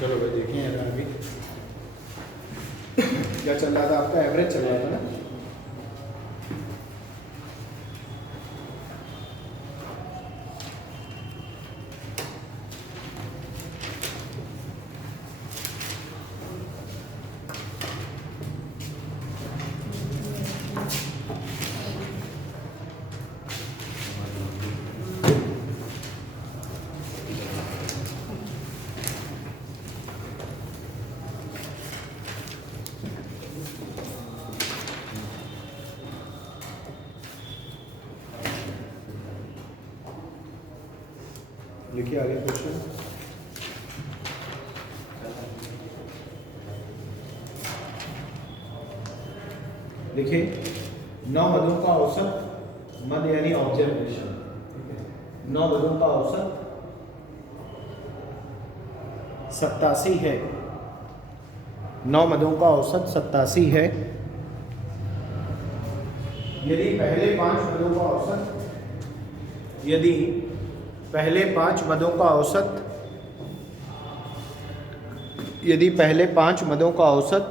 चलो भाई देखें यार अभी क्या चल रहा था आपका, एवरेज चल रहा था ना। लिखिए आगे क्वेश्चन। देखिए 9 मदों का औसत मद यानी ऑब्जर्वेशन, 9 मदों का औसत 87 है। 9 मदों का औसत 87 है। यदि पहले 5 मदों का औसत, यदि पहले 5 मदों का औसत, यदि पहले 5 मदों का औसत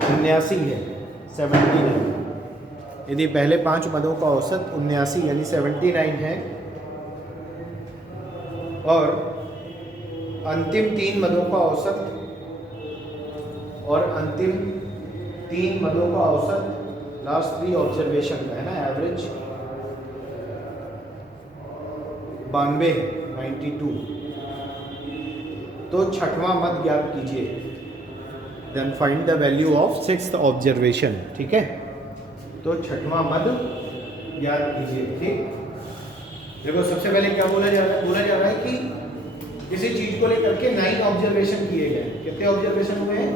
79 है, 79, यदि पहले 5 मदों का औसत 79 यानी 79 है और अंतिम 3 मदों का औसत, और अंतिम 3 मदों का औसत लास्ट 3 ऑब्जर्वेशन का है ना, एवरेज 92 92, तो छठवां मद ज्ञात कीजिए। Then find the value of 6th observation. ठीक है, तो छठवां मद ज्ञात कीजिए। ठीक, देखो सबसे पहले क्या बोला जा रहा है, बोला जा रहा है कि किसी चीज को लेकर के 9 ऑब्जर्वेशन किए गए। कितने ऑब्जर्वेशन हुए हैं?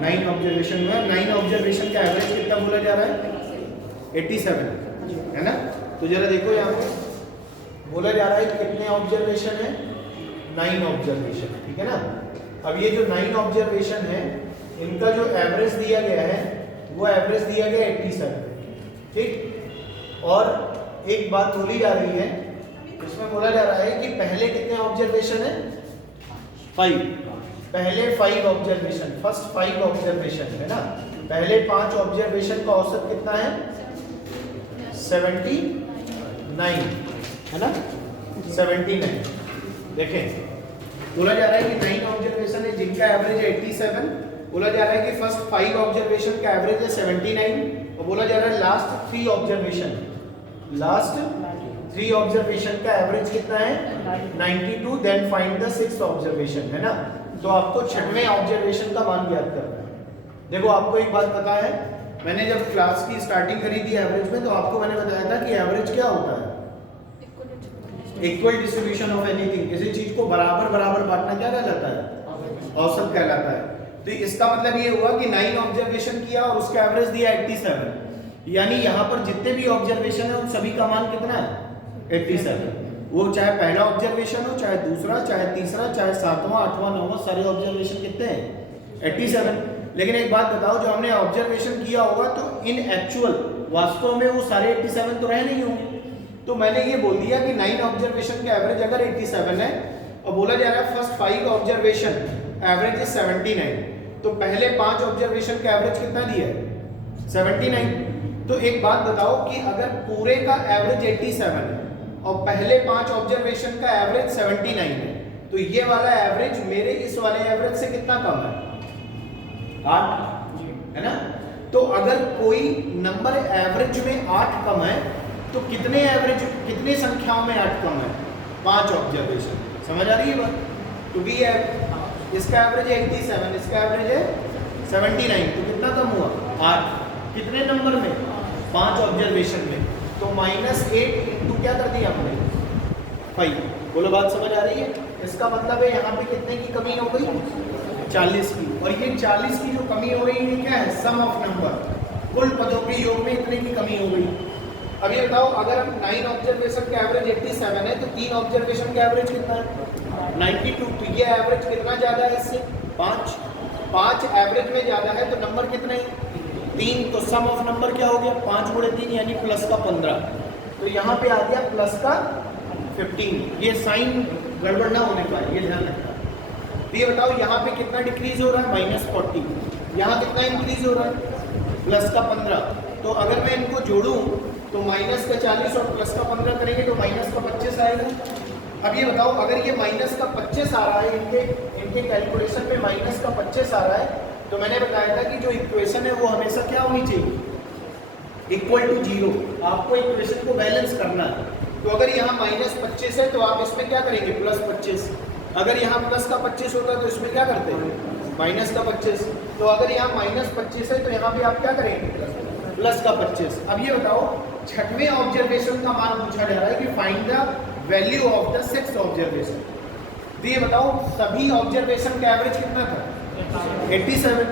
9 ऑब्जर्वेशन हुए। 9 ऑब्जर्वेशन का एवरेज कितना बोला जा रहा है? 87 है ना। तो जरा देखो यहाँ पे बोला जा रहा है कि कितने ऑब्जर्वेशन है? 9 ऑब्जर्वेशन, ठीक है ना। अब ये जो 9 ऑब्जर्वेशन है इनका जो एवरेज दिया गया है वो एवरेज दिया गया 87। ठीक, और एक बात बोली जा रही है, इसमें बोला जा रहा है कि पहले कितने ऑब्जर्वेशन है? 5। पहले 5 ऑब्जर्वेशन, फर्स्ट 5 ऑब्जर्वेशन है ना। पहले 5 ऑब्जर्वेशन का औसत कितना है? 79 है ना, 79। देखें बोला जा रहा है कि 9 ऑब्जर्वेशन है जिनका एवरेज है 87। बोला जा रहा है कि फर्स्ट 5 ऑब्जर्वेशन का एवरेज है 79, और बोला जा रहा है लास्ट 3 ऑब्जर्वेशन, लास्ट 3 ऑब्जर्वेशन का एवरेज कितना है? 92। Then find the 6th observation, है ना। तो आपको छठवें ऑब्जर्वेशन का मान ज्ञात करना है। देखो आपको एक बात पता है, मैंने जब क्लास की स्टार्टिंग करी थी एवरेज में, तो आपको मैंने बताया था कि एवरेज क्या होता है? Equal distribution of anything. किसी चीज को बराबर बराबर बांटना क्या कहलाता है? औसत कहलाता है। तो इसका मतलब ये हुआ कि 9 ऑब्जर्वेशन किया और उसका एवरेज दिया 87, यानी यहाँ पर जितने भी ऑब्जर्वेशन है उन सभी का मान कितना है? 87। वो चाहे पहला ऑब्जर्वेशन हो, चाहे दूसरा, चाहे तीसरा, चाहे 7वां, 8वां, 9वां, सारे ऑब्जर्वेशन कितने हैं? 87। लेकिन एक बात बताओ, जो हमने ऑब्जर्वेशन किया होगा तो इन एक्चुअल वास्तव में वो सारे 87 तो रह नहीं होंगे। तो मैंने ये बोल दिया कि 9 ऑब्जर्वेशन का एवरेज अगर 87 है और बोला जा रहा है फर्स्ट 5 ऑब्जर्वेशन एवरेज इज 79, तो पहले 5 ऑब्जर्वेशन का एवरेज कितना दिया है? 79। तो एक बात बताओ कि अगर पूरे का एवरेज 87 है और पहले 5 ऑब्जर्वेशन का एवरेज 79 है, तो ये वाला एवरेज मेरे इस वाले एवरेज से कितना कम है? 8, है ना। तो अगर कोई नंबर एवरेज में 8 कम है तो कितने एवरेज, कितने संख्याओं में 8 कम है? 5 ऑब्जर्वेशन। समझ आ रही है बात? क्योंकि ये इसका एवरेज है 87, इसका एवरेज है 79, तो कितना कम हुआ? 8। कितने नंबर में? 5 ऑब्जर्वेशन में। तो -8 इंटू क्या कर दिया हमने? 5। बोलो बात समझ आ रही है? इसका मतलब है यहाँ पे कितने की कमी हो गई? 40 की। और ये 40 की जो कमी हो रही है क्या है? सम ऑफ नंबर, कुल पदों के योग में इतने की कमी हो गई। अब ये बताओ, अगर 9 ऑब्जर्वेशन का एवरेज 87 है तो 3 ऑब्जर्वेशन का एवरेज कितना है? 92। तो ये एवरेज कितना ज्यादा है इससे? 5। 5 एवरेज में ज्यादा है तो नंबर कितने? 3। तो सम ऑफ नंबर क्या हो गया? 5 गुणे 3 यानी प्लस का 15। तो यहाँ पे आ गया प्लस का 15। ये साइन गड़बड़ ना होने पाए, ये ध्यान रखना। तो ये बताओ यहाँ पे कितना डिक्रीज हो रहा है, -40, यहाँ कितना इंक्रीज हो रहा है, प्लस का 15। तो अगर मैं इनको जोड़ूं तो माइनस का 40 और प्लस का 15 करेंगे तो माइनस का 25 आएगा। अब ये बताओ अगर ये माइनस का 25 आ रहा है, इनके कैलकुलेशन में माइनस का 25 आ रहा है, तो मैंने बताया था कि जो इक्वेशन है वो हमेशा क्या होनी चाहिए, इक्वल टू 0। आपको इक्वेशन को बैलेंस करना है। तो अगर यहाँ -25 है तो आप इसमें क्या करेंगे, +25। अगर यहाँ प्लस का 25 होता तो इसमें क्या करते हैं, माइनस का 25। तो अगर यहाँ -25 है तो यहाँ भी आप क्या करेंगे, प्लस का 25। अब ये बताओ छठवें ऑब्जर्वेशन का मान पूछा जा रहा है कि find the value of the sixth observation. तो ये बताओ सभी ऑब्जर्वेशन का एवरेज कितना था, 87,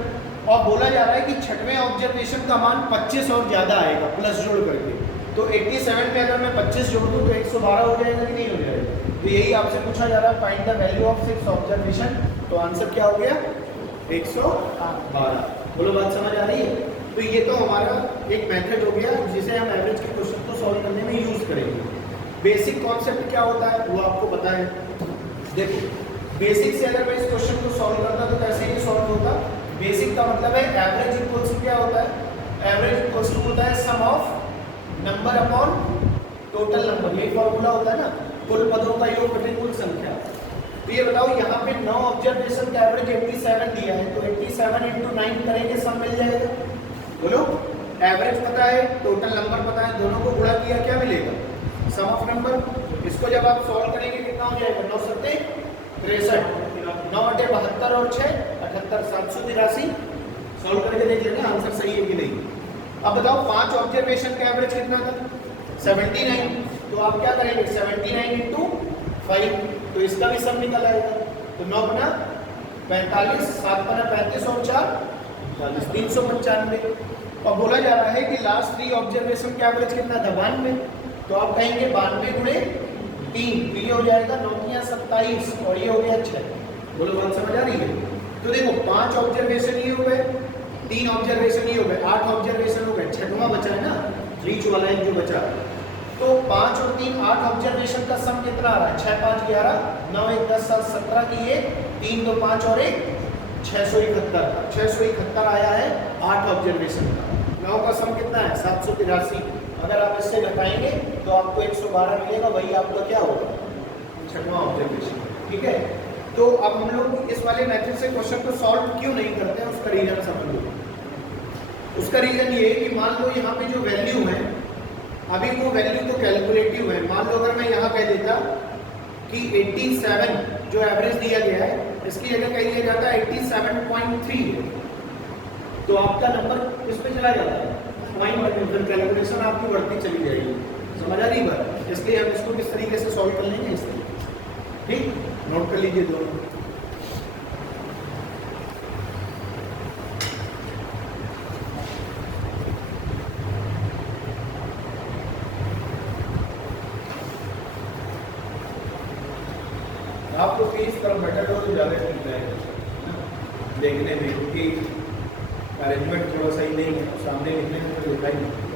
और बोला जा रहा है कि छठवें ऑब्जर्वेशन का मान 25 और ज़्यादा आएगा प्लस जोड़ करके। तो 87 पे अगर मैं 25 जोड़ दूँ तो 112 हो जाएगा कि नहीं हो जाएगा। तो यही आपसे पूछा जा रहा है, find the value of sixth observation. तो आंसर क्या हो गया, 112। बोलो बात समझ आ रही है। तो ये तो हमारा एक मेथड हो गया जिसे हम एवरेज के क्वेश्चन को सॉल्व करने में यूज करेंगे। बेसिक कॉन्सेप्ट क्या होता है वो आपको पता है। देखो बेसिक से अगर मैं इस क्वेश्चन को सॉल्व करता तो कैसे ये सॉल्व होता। बेसिक का मतलब है एवरेज इक्वल्स क्या होता है, एवरेज इक्वल्स होता है sum of number upon total number. यही फॉर्मूला होता है ना, कुल पदों का योग बटे कुल संख्या। तो ये बताओ यहाँ पे 9 ऑब्जर्वेशन का एवरेज 87 दिया है, तो 87 × 9 करेंगे, सम मिल जाएगा। बोलो एवरेज पता है, टोटल नंबर पता है, दोनों को गुणा किया क्या मिलेगा, सम ऑफ नंबर। इसको जब आप सॉल्व करेंगे कितना हो जाएगा, 9 सत्ते 63, 9 बटे 72 और 6 78, 783। सॉल्व करके देख लेना आंसर सही है कि नहीं। अब बताओ 5 ऑब्जर्वेशन का एवरेज कितना था, 79। तो आप क्या करेंगे, 79 × 5, तो इसका भी सम निकल आएगा। तो 9 बना 45, 7 बना 35 और 4 395। और बोला जा रहा है कि लास्ट 3 ऑब्जर्वेशन का एवरेज कितना था, 92। तो आप कहेंगे 92 × 3, तो ये हो जाएगा 9 × 27 और ये हो गया 6। बोलो बात समझ आ रही है। तो देखो 5 ऑब्जर्वेशन ये हो गए, 3 ऑब्जर्वेशन ये हो गए, 8 ऑब्जर्वेशन हो गए, छठवां बचा है ना, बीच वाला एक जो बचा। तो 5 और 3 8 ऑब्जर्वेशन का सम कितना आ रहा है, 6 5 11 9 1 10 7 17 की ये 3 2 5 और 1 671 आया है 8 ऑब्जर्वेशन का। 9 का सम कितना है 783। अगर आप इससे घटाएंगे तो आपको 112 मिलेगा, वही आपका क्या होगा, छठवां ऑब्जर्वेशन। ठीक है। तो अब हम लोग इस वाले मेथड से क्वेश्चन को सॉल्व क्यों नहीं करते हैं, उसका रीजन समझ लो। उसका रीजन ये है कि मान लो यहाँ पे जो वैल्यू है, अभी वो वैल्यू तो कैलकुलेटिव है। मान लो अगर मैं यहाँ कह देता कि 87 जो एवरेज दिया गया है, इसकी जगह कह दिया जाता है 87.3 है, तो आपका नंबर किस पे चला जाता है, पॉइंट में, फिर कैलकुलेशन आपकी बढ़ती चली जाएगी। समझ आ रही बात। इसलिए हम इसको किस तरीके से सॉल्व कर लेंगे, इस तरीके। ठीक, नोट कर लीजिए दोनों। आपको इस तरफ बेटर हो तो ज़्यादा ठीक रहेगा देखने में, क्योंकि अरेंजमेंट थोड़ा सही नहीं है, सामने लिखने में तो लिखा ही नहीं।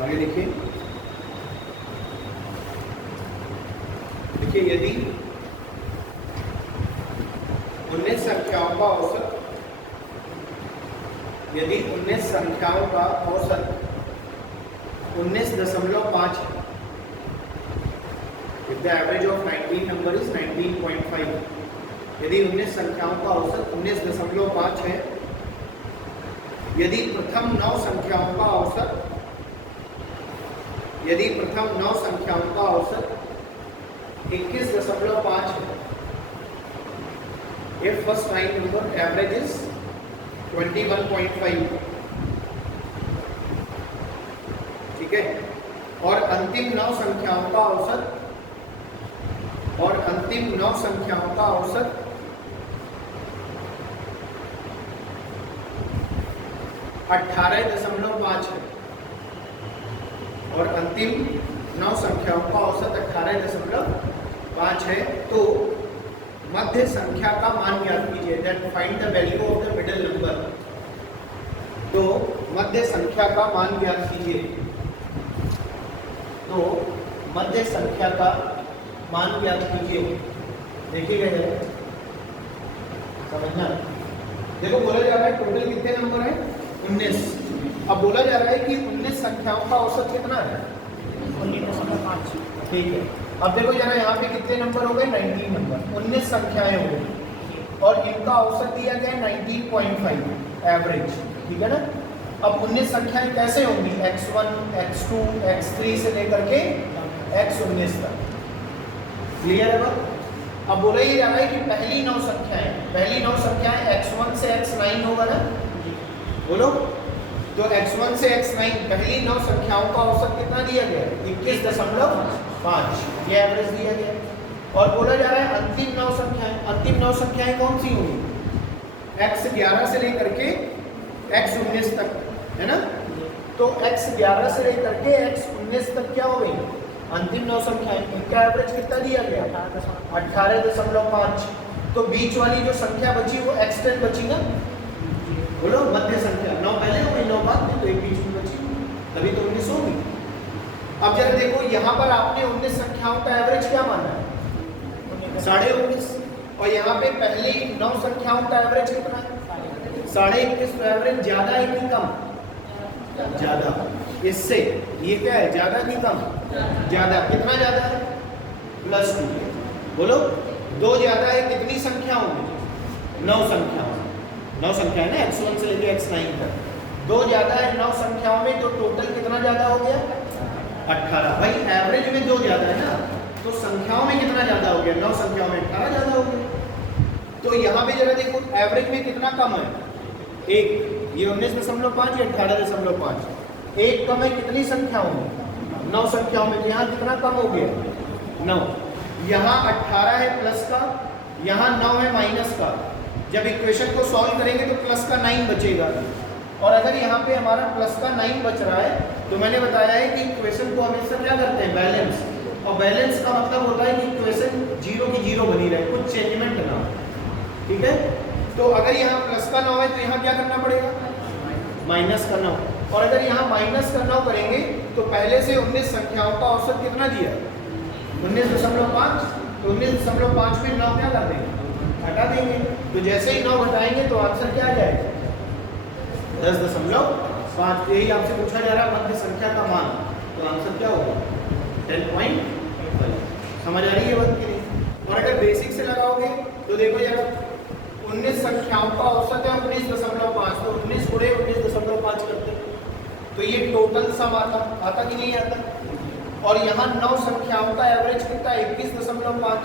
आगे लिखिए। देखिए यदि 19 संख्याओं का औसत, यदि 19 संख्याओं का औसत 19.5 है, if the average of 19 number is 19.5, यदि 19 संख्याओं का औसत 19.5 है, यदि प्रथम 9 संख्याओं का औसत, यदि प्रथम 9 संख्याओं का औसत 21.5 है, if first 9 number average is 21.5, ठीक है, और अंतिम 9 संख्याओं का औसत, और अंतिम 9 संख्याओं का औसत 18.5 है, और अंतिम 9 संख्याओं का औसत 18.5 है, तो मध्य संख्या का मान ज्ञात कीजिए। That find the value of the middle number. तो मध्य संख्या का मान ज्ञात कीजिए। तो मध्य संख्या का मान ज्ञात कीजिए। देखिएगा जरा, समझना। देखो बोला जा रहा है टोटल कितने नंबर है? 19। अब बोला जा रहा है कि 19 संख्याओं का औसत कितना है? 19.5। ठीक है। अब देखो जरा यहाँ पे कितने नंबर हो गए? 19 नंबर। 19 संख्याएं हो गई और इनका औसत दिया गया 19.5 एवरेज, ठीक है ना। अब 19 संख्याएं कैसे होंगी? x1, x2, x3 से लेकर के x19 तक। क्लियर है बात? अब बोला ये जा रहा है कि पहली 9 संख्याएं x1 से x9 होगा ना, बोलो। तो x1 से x9 पहली 9 संख्याओं का औसत कितना दिया गया? 21.5, ये एवरेज दिया गया। और बोला जा रहा है अंतिम 9 संख्याएं कौन सी होंगी? x11 से लेकर के x19 तक, है ना। तो x11 से लेकर के x19 तक क्या हो गई? अंतिम 9 संख्याएं। इनका एवरेज कितना दिया गया? 18.5। तो बीच वाली जो संख्या बची वो x10 बची ना, बोलो। मध्य संख्या 9 पहले हो गई, 9 बाद में, तो एक बीच में बची, तभी तो 19 होगी। अब जरा देखो यहाँ पर आपने 19 संख्याओं का एवरेज क्या माना है? 19.5। और यहाँ पे पहली 9 संख्याओं का एवरेज कितना है? 21.5। तो एवरेज ज्यादा है कि कम? ज्यादा। इससे ये क्या है? ज्यादा कि कम? ज्यादा। कितना ज्यादा है? +2। बोलो। 2 ज्यादा है कितनी संख्याओं में? 9 संख्याओं में। 9 संख्या है ना, x1 से लेकर x9 तक। 2 ज्यादा है 9 संख्याओं में, तो टोटल कितना ज्यादा हो गया? 18। भाई एवरेज में 2 ज्यादा है ना, तो संख्याओं में कितना ज्यादा हो गया? 9 संख्याओं में 18 ज्यादा हो गया। तो यहाँ पे जरा देखो एवरेज में कितना कम है? 1। ये 19.5, ये 18.5। 1 कम है कितनी संख्याओं में? 9 संख्याओं में। तो यहाँ कितना कम हो गया? 9। यहाँ 18 है प्लस का, यहाँ 9 है माइनस का। जब इक्वेशन को सॉल्व करेंगे तो प्लस का 9 बचेगा। और अगर यहाँ पे हमारा प्लस का 9 बच रहा है, तो मैंने बताया है कि इक्वेशन को हमेशा क्या करते हैं? बैलेंस। और बैलेंस का मतलब होता है कि इक्वेशन 0 की 0 बनी रहे, कुछ चेंजमेंट ना हो, ठीक है। तो अगर यहाँ प्लस का 9 है तो यहाँ क्या करना पड़ेगा? माइनस का 9। और अगर यहाँ माइनस का 9 करेंगे तो पहले से 19 संख्याओं का औसत कितना दिया? 19.5। तो 19.5 में 9 क्या कर देंगे? हटा देंगे। तो जैसे ही 9 हटाएंगे तो आंसर क्या आ जाएगा? 10.5। यही आपसे पूछा जा रहा है मध्य संख्या का मान, तो आंसर क्या होगा? 10.5। समझ आ रही है बात की नहीं? और अगर बेसिक से लगाओगे तो देखो यार 19 संख्याओं का औसत है 19.5, तो 19 गुणे 19.5 करते, तो ये टोटल सम आता कि नहीं आता? और यहाँ 9 संख्याओं का एवरेज कितना? 21.5।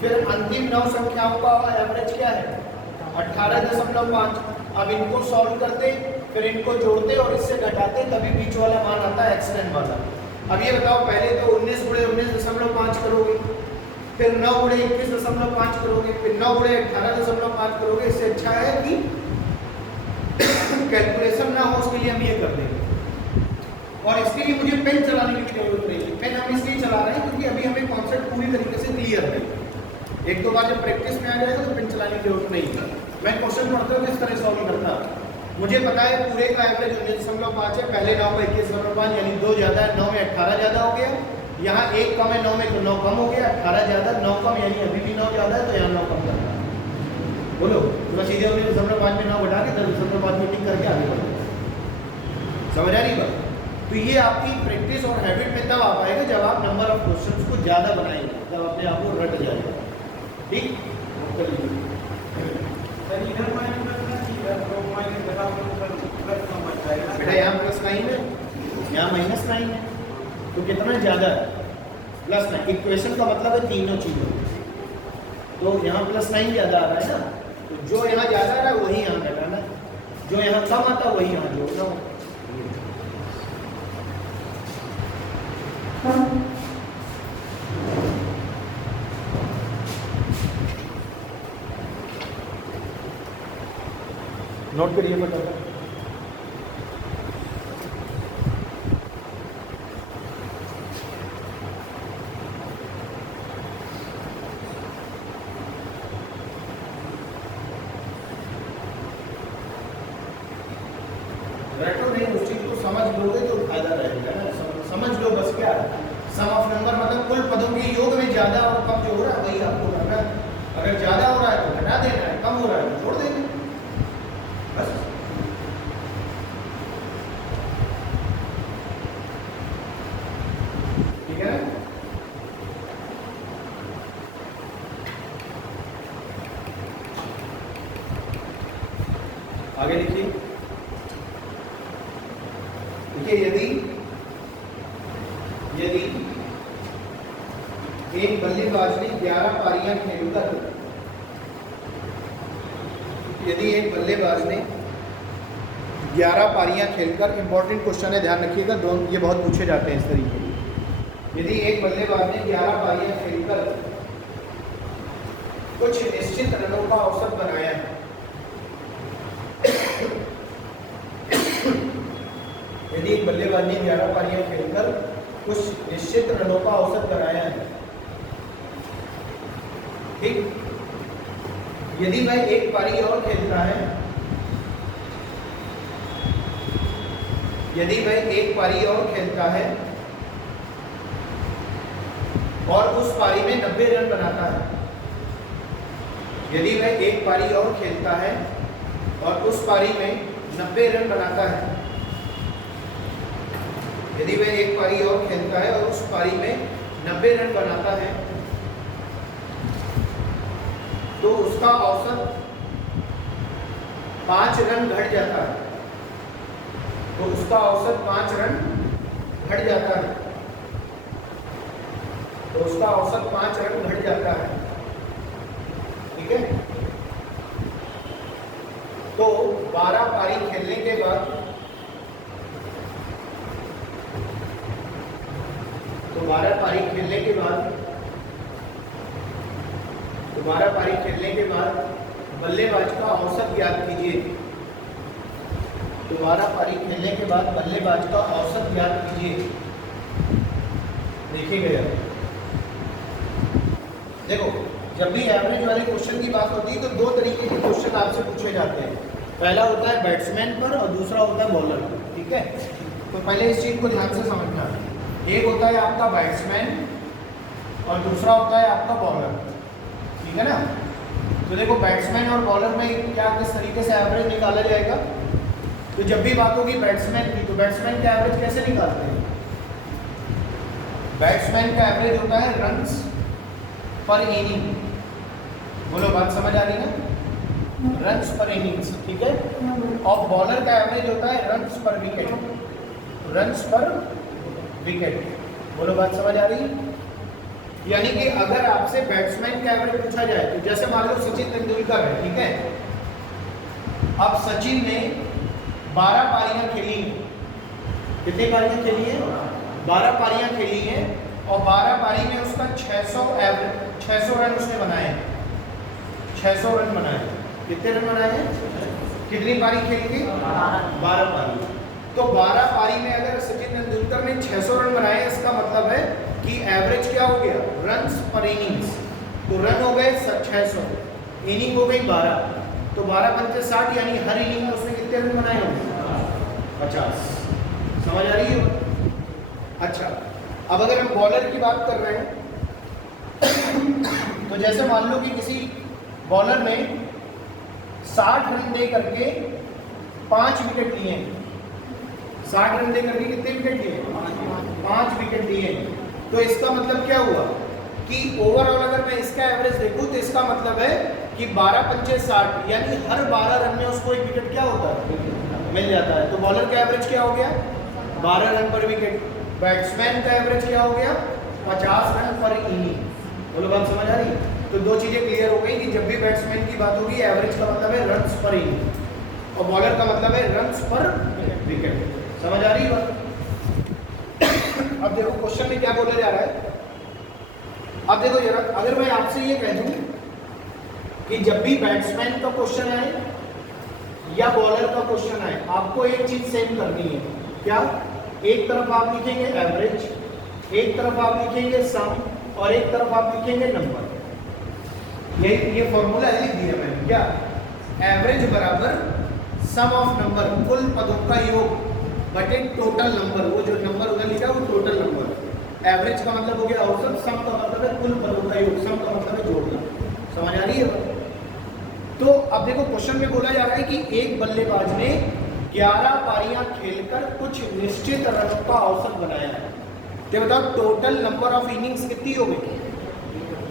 फिर अंतिम 9 संख्याओं का एवरेज क्या है? 18.5। अब इनको सॉल्व करते, फिर इनको जोड़ते और इससे घटाते, तभी बीच वाला मान आता है x10 वाला। अब ये बताओ, पहले तो 19 गुणे 19.5 करोगे, फिर 9 गुणे 21.5 करोगे, फिर 9 गुणे 18.5 करोगे। इससे अच्छा है कि कैलकुलेशन ना हो, उसके लिए हम ये कर देंगे। और इसके लिए मुझे पेन चलाने की जरूरत नहीं है। पेन हम इसलिए चला रहे हैं क्योंकि अभी हमें कॉन्सेप्ट पूरी तरीके से क्लियर है। एक दो बार जब प्रैक्टिस में आ जाएगा तो पेन चलाने की जरूरत नहीं है। मैं क्वेश्चन पढ़ते हुए इस तरह सॉल्व करता, मुझे पता है पूरे का एवरेज 19.5 है, पहले 9 का 21.5 यानी 2 ज़्यादा है, 9 में 18 ज़्यादा हो गया, यहाँ 1 कम है 9 में, तो 9 कम हो गया, 18 ज़्यादा 9 कम यानी अभी भी 9 ज़्यादा है, तो यहाँ 9 कम करना है। बोलो तो बस सीधे 19.5 में 9 बढ़ा के 10.5 में टिक करके आगे बढ़ो। समझ आ रही बात? तो ये आपकी प्रैक्टिस और हैबिट में तब आ पाएगा जब आप नंबर ऑफ क्वेश्चंस को ज़्यादा बनाएंगे, जब अपने आप को रट जाएगा। ठीक, चलिए बेटा यहाँ +9 है, यहाँ -9 है, तो कितना ज़्यादा है? +9। इक्वेशन का मतलब है तीनों चीज़ों, तो यहाँ +9 ज़्यादा आ रहा है ना, तो जो यहाँ ज़्यादा आ रहा है वही यहाँ घटाना, जो यहाँ कम आता है वही यहाँ जोड़ना हो। नोट करिए फटाफट। रटो नहीं, उस चीज को समझ लोगे तो फायदा रहेगा ना। समझ लो बस, क्या सम ऑफ नंबर मतलब कुल पदों के योग में ज्यादा और कम जो हो रहा है वही आपको करना है। अगर ज्यादा हो रहा है तो घटा देना है, कम हो रहा है तो छोड़ देना है, बस। ठीक है ना? आगे देखिए, देखिए यदि एक बल्लेबाज ने 11 पारियां खेलकर, यदि एक बल्लेबाज ने 11 पारियां खेलकर, इंपॉर्टेंट क्वेश्चन है ध्यान रखिएगा, दोनों ये बहुत पूछे जाते हैं इस तरीके के। यदि एक बल्लेबाज ने 11 पारियां खेलकर कुछ निश्चित रनों का औसत बनाया है, यदि एक बल्लेबाज ने 11 पारियां खेलकर कुछ निश्चित रनों का औसत बनाया है, ठीक, यदि वह एक पारी और खेलता है, यदि वह एक पारी और खेलता है और उस पारी में 90 रन बनाता है, यदि वह एक पारी और खेलता है और उस पारी में 90 रन बनाता है, यदि वह एक पारी और खेलता है और उस पारी में 90 रन बनाता है, तो उसका औसत 5 रन घट जाता है, तो उसका औसत 5 रन घट जाता है, तो उसका औसत 5 रन घट जाता है। ठीक है, तो 12 पारी खेलने के बाद, तो 12 पारी खेलने के बाद, तो 12 पारी खेलने के बाद बल्लेबाज का औसत ज्ञात कीजिए। तो 12 पारी खेलने के बाद बल्लेबाज का औसत ज्ञात कीजिए। देखिएगा, देखो जब भी एवरेज वाले क्वेश्चन की बात होती है तो दो तरीके के क्वेश्चन आपसे पूछे जाते हैं। पहला होता है बैट्समैन पर और दूसरा होता है बॉलर पर। ठीक है, तो पहले इस चीज को ध्यान से समझना। एक होता है आपका बैट्समैन और दूसरा होता है आपका बॉलर। ठीक है ना? तो देखो बैट्समैन और बॉलर में क्या किस तरीके से एवरेज निकाला जाएगा। तो जब भी बात होगी बैट्समैन की, तो बैट्समैन का एवरेज कैसे निकालते हैं? बैट्समैन का एवरेज होता है रन्स पर इनिंग। बोलो बात समझ आ रही ना? रन्स पर इनिंग्स। ठीक है, और बॉलर का एवरेज होता है रन्स पर विकेट। रन्स पर विकेट। बोलो बात समझ आ रही? यानी कि अगर आपसे बैट्समैन का एवरेज पूछा जाए तो जैसे मान लो सचिन तेंदुलकर है। ठीक है, अब सचिन ने 12 पारियां खेली। कितनी पारियां खेली है? 12 पारियां खेली हैं और 12 पारी में उसका 600 रन उसने बनाए हैं। 600 रन बनाए। कितने रन बनाए हैं? कितनी पारी खेली थी? 12 पारी। तो 12 पारी में अगर सचिन तेंदुलकर ने 600 रन बनाए, इसका मतलब है कि एवरेज क्या हो गया? रन्स पर इनिंग्स। तो रन हो गए 600, इनिंग हो गई 12, तो 12 पंचे 60, यानी हर इनिंग में उसने कितने रन बनाए होंगे? 50। समझ आ रही है? अच्छा, अब अगर हम बॉलर की बात कर रहे हैं तो जैसे मान लो कि किसी बॉलर ने 60 रन दे करके 5 विकेट लिए। 60 रन दे करके कितने विकेट लिए? 5 विकेट लिए। तो इसका मतलब क्या हुआ कि ओवरऑल अगर मैं इसका एवरेज देखूं तो इसका मतलब है कि 12 पंचे 60, यानी हर 12 रन में उसको एक विकेट क्या होता है? मिल जाता है। तो बॉलर का एवरेज क्या हो गया? 12 रन पर विकेट। बैट्समैन का एवरेज क्या हो गया? 50 रन पर इनिंग। बोलो बात समझ आ रही? तो दो चीजें क्लियर हो गई कि जब भी बैट्समैन की बात होगी एवरेज का मतलब है रन्स पर इनिंग और बॉलर का मतलब है रन्स पर विकेट। समझ आ रही बात? अब देखो क्वेश्चन में क्या बोला जा रहा है। अब देखो जरा, अगर मैं आपसे ये कह दूं कि जब भी बैट्समैन का क्वेश्चन आए या बॉलर का क्वेश्चन आए, आपको एक चीज सेम करनी है। क्या? एक तरफ आप लिखेंगे एवरेज, एक तरफ आप लिखेंगे सम और एक तरफ आप लिखेंगे नंबर। ये फॉर्मूला है, लिख दिया मैंने। क्या? एवरेज बराबर सम ऑफ नंबर, कुल पदों का योग बटे टोटल नंबर। वो जो नंबर उधर लिखा है वो टोटल नंबर। एवरेज का मतलब हो गया औसत, सम का मतलब है कुल पदों का योग, सम का मतलब है जोड़ना। समझ आ रही है? तो अब देखो क्वेश्चन में बोला जा रहा है कि एक बल्लेबाज ने 11 पारियां खेलकर कुछ निश्चित रनों का औसत बनाया है। तो बताओ टोटल नंबर ऑफ इनिंग्स कितनी हो गई?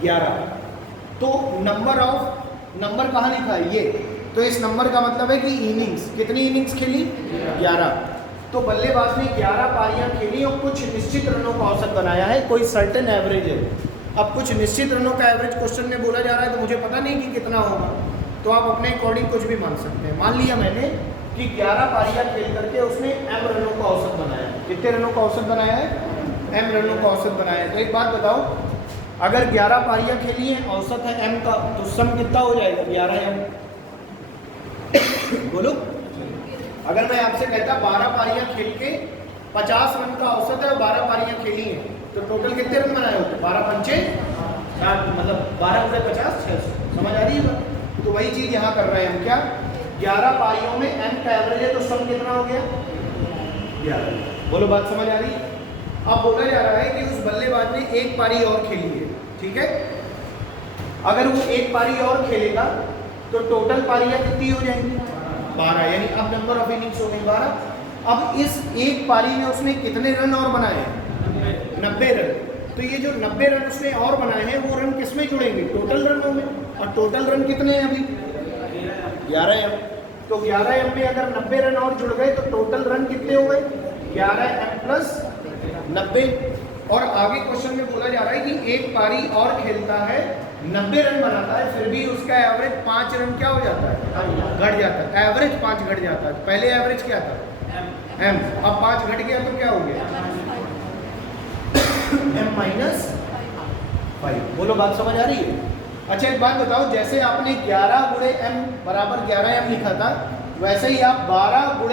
11। तो नंबर कहाँ लिखा है? ये। तो इस नंबर का मतलब है कि इनिंग्स, कितनी इनिंग्स खेली? 11। तो बल्लेबाज ने 11 पारियां खेली और कुछ निश्चित रनों का औसत बनाया है, कोई सर्टेन एवरेज है। अब कुछ निश्चित रनों का एवरेज क्वेश्चन में बोला जा रहा है तो मुझे पता नहीं कि कितना होगा, तो आप अपने अकॉर्डिंग कुछ भी मान सकते हैं। मान लिया मैंने कि 11 पारियां खेल करके उसने m रनों का औसत बनाया है। कितने रनों का औसत बनाया है? m रनों का औसत बनाया है। तो एक बात बताओ, अगर 11 पारियां खेली हैं, औसत है m का, तो सम कितना हो जाएगा? 11m। बोलो, अगर मैं आपसे कहता 12 पारियां खेल के 50 रन का औसत है और 12 पारियां खेली हैं, तो टोटल कितने रन बनाए होते? 12 पंचे 60, मतलब 12 × 50 600। समझ आ रही है? तो वही चीज यहाँ कर रहे हैं हम। क्या? 11 पारियों में m का एवरेज है, तो सम कितना हो गया? 11। बोलो बात समझ आ रही है? अब बोला जा रहा है कि उस बल्लेबाज ने एक पारी और खेली है, ठीक है? अगर वो एक पारी और खेलेगा तो टोटल पारियां कितनी हो जाएंगी? 12, यानी अब नंबर ऑफ इनिंग्स हो गई 12। अब इस एक पारी में उसने कितने रन और बनाए हैं? 90 रन। तो ये जो 90 रन उसने और बनाए हैं वो रन किस में जुड़ेंगे? टोटल रनों में। और टोटल रन कितने हैं अभी? 11m। तो 11m में अगर 90 रन और जुड़ गए तो टोटल रन कितने हो गए? 11m plus 90। और आगे क्वेश्चन में बोला जा रहा है कि एक पारी और खेलता है, 90 रन बनाता है, फिर भी उसका एवरेज 5 रन क्या हो जाता है? घट जाता है। एवरेज 5 घट जाता है। पहले एवरेज क्या था? m। अब 5 घट गया तो क्या हो गया? m-5। बोलो बात समझ आ रही है? अच्छा एक बात बताओ, जैसे आपने 11 × m बराबर 11m लिखा था, वैसे ही आप 12 ×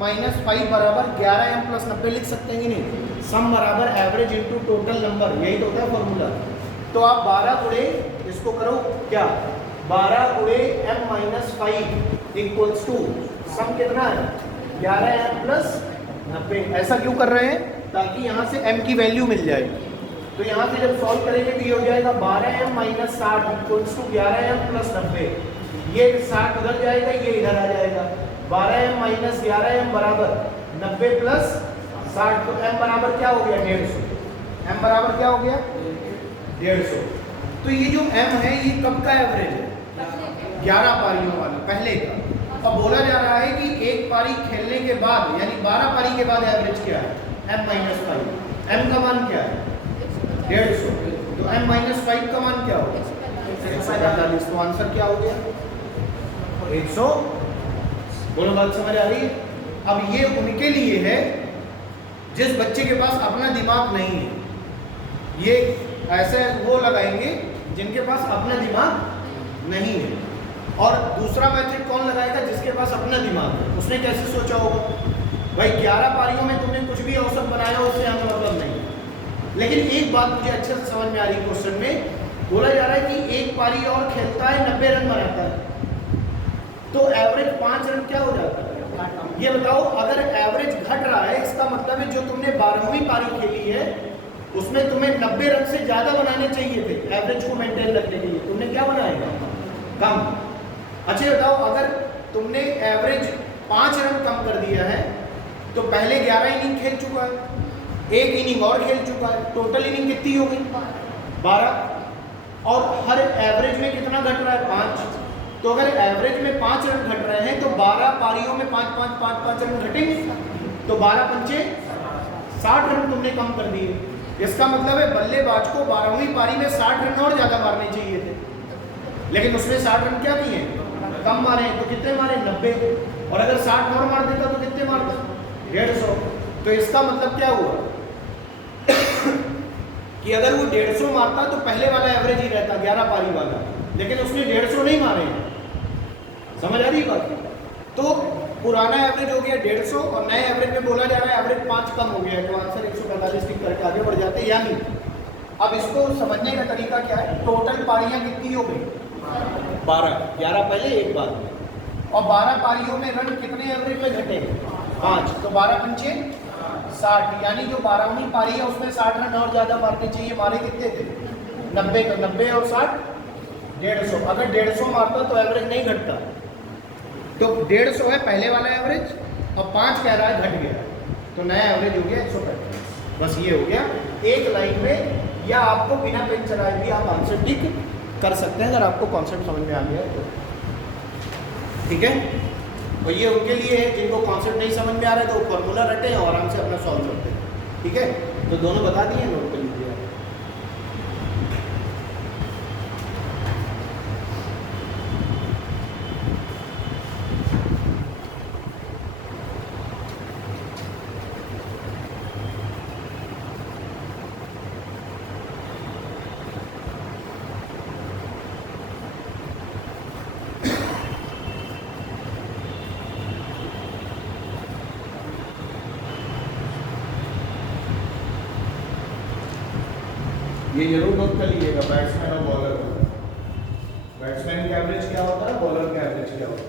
m-5 बराबर 11m प्लस 90 लिख सकते हैं कि नहीं? सम बराबर एवरेज इंटू टोटल नंबर, यही तो होता है फॉर्मूला। तो आप 12 × इसको करो क्या? 12 × m-5 इक्वल्स टू सम कितना है? 11m plus 90। ऐसा क्यों कर रहे हैं? ताकि यहाँ से m की वैल्यू मिल जाए। तो यहाँ से जब सॉल्व करेंगे तो ये हो जाएगा 12m - 60 equals to 11m plus 90। ये 60 उधर जाएगा, ये इधर आ जाएगा। 12m - 11m बराबर 90 प्लस 60। तो m बराबर क्या हो गया? 150। m बराबर क्या हो गया? 150। तो ये जो m है ये कब का एवरेज है? 11 पारियों वाला, पहले का। अब बोला जा रहा है कि एक पारी खेलने के बाद, यानी 12 पारी के बाद एवरेज क्या है? m-5। m का मान क्या है? 150। तो m-5 का मान क्या होगा? 145। तो आंसर क्या हो गया? 100। बोलो बात समझ आ रही है? अब ये उनके लिए है जिस बच्चे के पास अपना दिमाग नहीं है। ये ऐसे वो लगाएंगे जिनके पास अपना दिमाग नहीं है। और दूसरा मैथड कौन लगाएगा? जिसके पास अपना दिमाग है। उसने कैसे सोचा होगा? भाई 11 पारियों में तुमने कुछ भी औसत बनाया हो, उससे हमें मतलब नहीं। लेकिन एक बात मुझे अच्छे से समझ में आ रही है। क्वेश्चन में बोला जा रहा है कि एक पारी और खेलता है, 90 रन बनाता है। तो एवरेज 5 रन क्या हो जाता है? ये बताओ, अगर एवरेज घट रहा है इसका मतलब है जो तुमने 12वीं पारी खेली है उसमें तुम्हें 90 रन से ज्यादा बनाने चाहिए थे एवरेज को मेंटेन रखने के लिए, तुमने क्या बनाया? कम। अच्छा बताओ, अगर तुमने एवरेज 5 रन कम कर दिया है तो पहले 11 इनिंग खेल चुका है, एक इनिंग और खेल चुका है, टोटल इनिंग कितनी हो गई? 12। और हर एवरेज में कितना घट रहा है? 5। तो अगर एवरेज में 5 रन घट रहे हैं तो 12 पारियों में 5 रन घटेंगे, तो 12 पंचे 60 रन तुमने कम कर दिए। इसका मतलब है बल्लेबाज को 12वीं पारी में 60 रन और ज्यादा मारने चाहिए थे, लेकिन उसने 60 रन क्या किए? कम मारे। तो कितने मारे? 90। और अगर 60 और मार देता तो कितने मारता? 150। तो इसका मतलब क्या हुआ कि अगर वो 150 मारता तो पहले वाला एवरेज ही रहता 11 पारी वाला, लेकिन उसने 150 नहीं मारे। समझ आ रही बात? तो पुराना एवरेज हो गया 150 और नए एवरेज में बोला जा रहा है एवरेज 5 कम हो गया, तो आंसर 145 टिक करके आगे बढ़ जाते हैं। यानी अब इसको समझने का तरीका क्या है? टोटल पारियां कितनी हो गई? 12। 11 पहले, एक बाद में। और 12 पारियों में रन कितने एवरेज में घटे? 5। तो 12 पंचे 60, यानी जो 12वीं पारी है उसमें 60 रन और ज्यादा मारने चाहिए। मारे कितने थे? 90। तो 90 और 60 150। अगर 150 मारता तो एवरेज नहीं घटता। तो 150 है पहले वाला एवरेज और 5 कह रहा है घट गया, तो नया एवरेज हो गया 135। बस ये हो गया एक लाइन में, या आपको बिना पेन चलाए भी आप आंसर टिक कर सकते हैं अगर आपको कॉन्सेप्ट समझ में आ गया तो। ठीक है, तो ये उनके लिए है जिनको कॉन्सेप्ट नहीं समझ में आ रहा है तो फॉर्मूला रटे और आराम से अपना सॉल्व करते हैं। ठीक है, तो दोनों बता दिए, नोट कर लीजिए। ये जरूर नोट कर लीजिएगा, बैट्समैन और बॉलर का। बैट्समैन का एवरेज क्या होता है, बॉलर का एवरेज क्या होता है।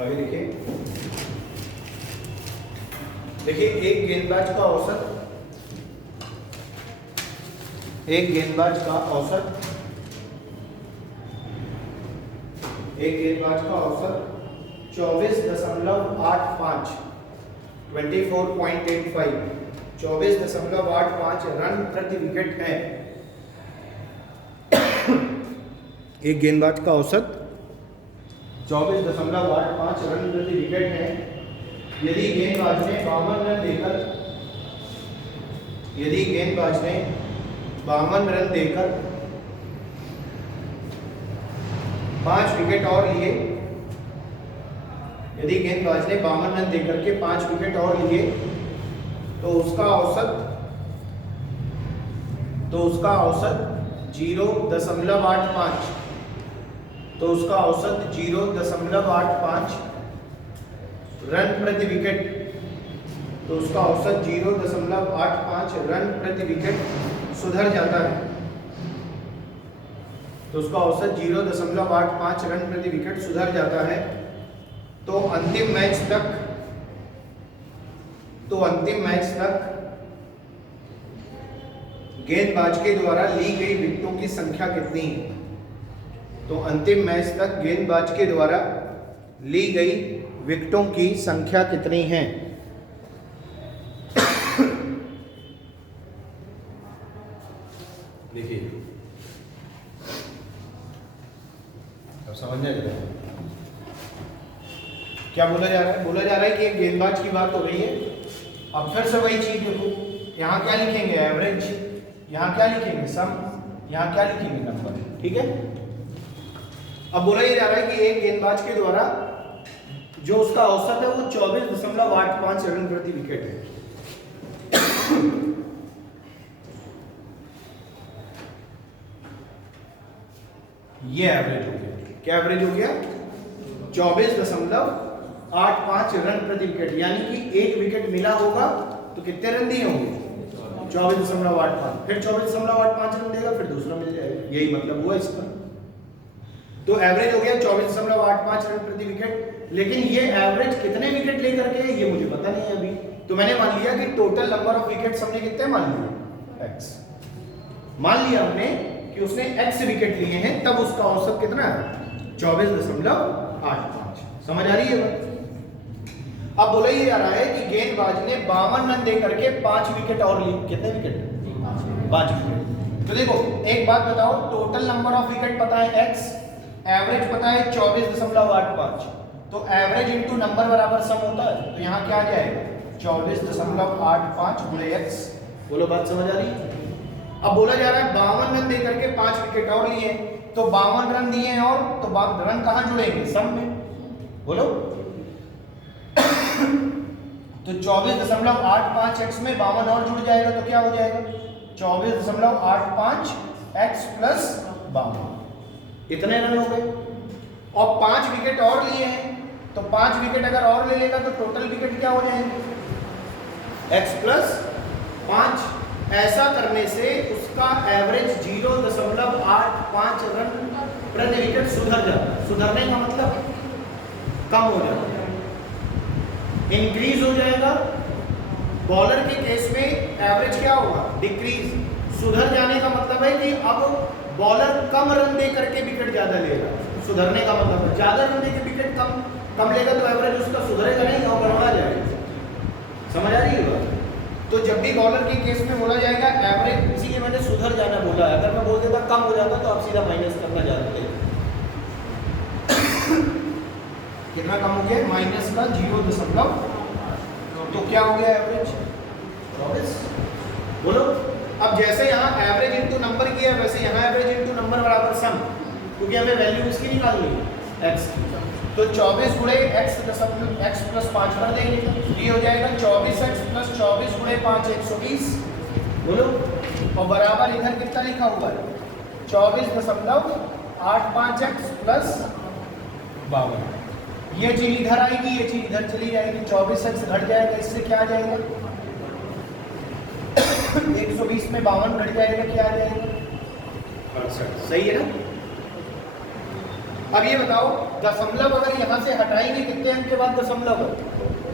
आगे देखिए, एक गेंदबाज का औसत 24.85 24.85 रन प्रति विकेट है। एक गेंदबाज का औसत 24.85 रन प्रति विकेट है। यदि गेंदबाज ने 52 रन देकर 5 विकेट और लिए, यदि गेंदबाज ने 52 रन देकर के 5 विकेट और लिए तो उसका औसत 0.85 रन प्रति विकेट, तो उसका औसत 0.85 रन प्रति विकेट सुधर जाता है। तो उसका औसत 0.85 रन प्रति विकेट सुधर जाता है। तो अंतिम मैच तक गेंदबाज के द्वारा ली गई विकेटों की संख्या कितनी है। तो अंतिम मैच तक गेंदबाज के द्वारा ली गई विकेटों की संख्या कितनी है। देखिए अब समझ जाएगा क्या बोला जा रहा है। बोला जा रहा है कि एक गेंदबाज की बात हो रही है। अब फिर से वही चीज देखो, यहाँ क्या लिखेंगे एवरेज, यहाँ क्या लिखेंगे सम, यहाँ क्या लिखेंगे नंबर, ठीक है। अब बोला ये जा रहा है कि एक गेंदबाज के द्वारा जो उसका औसत है वो 24.85 रन प्रति विकेट है। ये एवरेज हो गया। क्या एवरेज हो गया? 24.85 रन प्रति विकेट, यानी कि एक विकेट मिला होगा तो कितने रन दिए होंगे? 24.85। फिर 24.85 रन देगा, फिर दूसरा मिल जाएगा। यही मतलब हुआ इसका। तो एवरेज हो गया 24.85 रन प्रति विकेट। लेकिन ये एवरेज कितने विकेट लेकर के ये मुझे पता नहीं है अभी। तो मैंने मान लिया कि टोटल नंबर ऑफ विकेट्स हमने कितने मान लिए? x। मान लिया हमने कि उसने x विकेट लिए हैं, तब उसका औसत कितना है? 24.85। समझ आ रही है बात? अब बोला ये जा रहा है कि गेंदबाज ने 52 रन दे करके 5 विकेट और लिए। कितने विकेट? 5 विकेट। तो देखो एक बात बताओ, टोटल नंबर ऑफ विकेट पता है x, एवरेज पता है 24.85। तो एवरेज इंटू नंबर बराबर सम होता है। तो यहाँ क्या आ जाएगा? 24.85 गुणे x। बोलो बात समझ आ रही है? अब बोला जा रहा है 52 रन दे करके 5 विकेट और लिए, तो 52 रन दिए हैं और तो रन कहाँ जुड़ेंगे? सम में। बोलो तो 24.85 x में 52 और जुड़ जाएगा तो क्या हो जाएगा? 24.85 x प्लस 52। इतने रन हो गए। और 5 विकेट और लिए हैं, तो 5 विकेट अगर और ले लेगा तो टोटल विकेट क्या हो जाएंगे? x plus 5। ऐसा करने से उसका एवरेज 0.85 रन प्रति विकेट सुधर जाता है। सुधरने का मतलब कम हो जाता है, इंक्रीज हो जाएगा। बॉलर के केस में एवरेज क्या होगा? डिक्रीज। सुधर जाने का मतलब है कि अब बॉलर कम रन दे करके विकेट ज्यादा लेगा। सुधरने का मतलब है ज्यादा रन दे के विकेट कम लेगा तो एवरेज उसका सुधरेगा नहीं और बढ़ा जाएगा। समझ आ रही है बात? तो जब भी बॉलर के केस में बोला जाएगा एवरेज, इसीलिए मैंने सुधर जाना बोला है। अगर मैं बोल देता कम हो जाता तो आप सीधा माइनस करना जानते। कितना कम हो गया? माइनस का 0. तो क्या हो गया एवरेज? 24। बोलो अब जैसे यहाँ एवरेज इंटू नंबर किया है, वैसे यहाँ एवरेज इंटू नंबर बराबर सम, क्योंकि हमें वैल्यू इसकी निकालनी है x की। तो 24 गुणे x प्लस 5 कर देंगे, ये हो जाएगा 24x प्लस 24 गुणे 5 120। बोलो और बराबर इधर कितना लिखा हुआ है? 24.85x plus 52। ये चीज इधर आएगी, ये चीज इधर चली जाएगी। 24x घट जाएगा, इससे क्या आ जाएगा? 120 में 52 घट जाएगा, क्या आ जाएगा? 68। सही है ना? अब ये बताओ दशमलव अगर यहाँ से हटाएंगे कितने अंक के बाद? दशमलव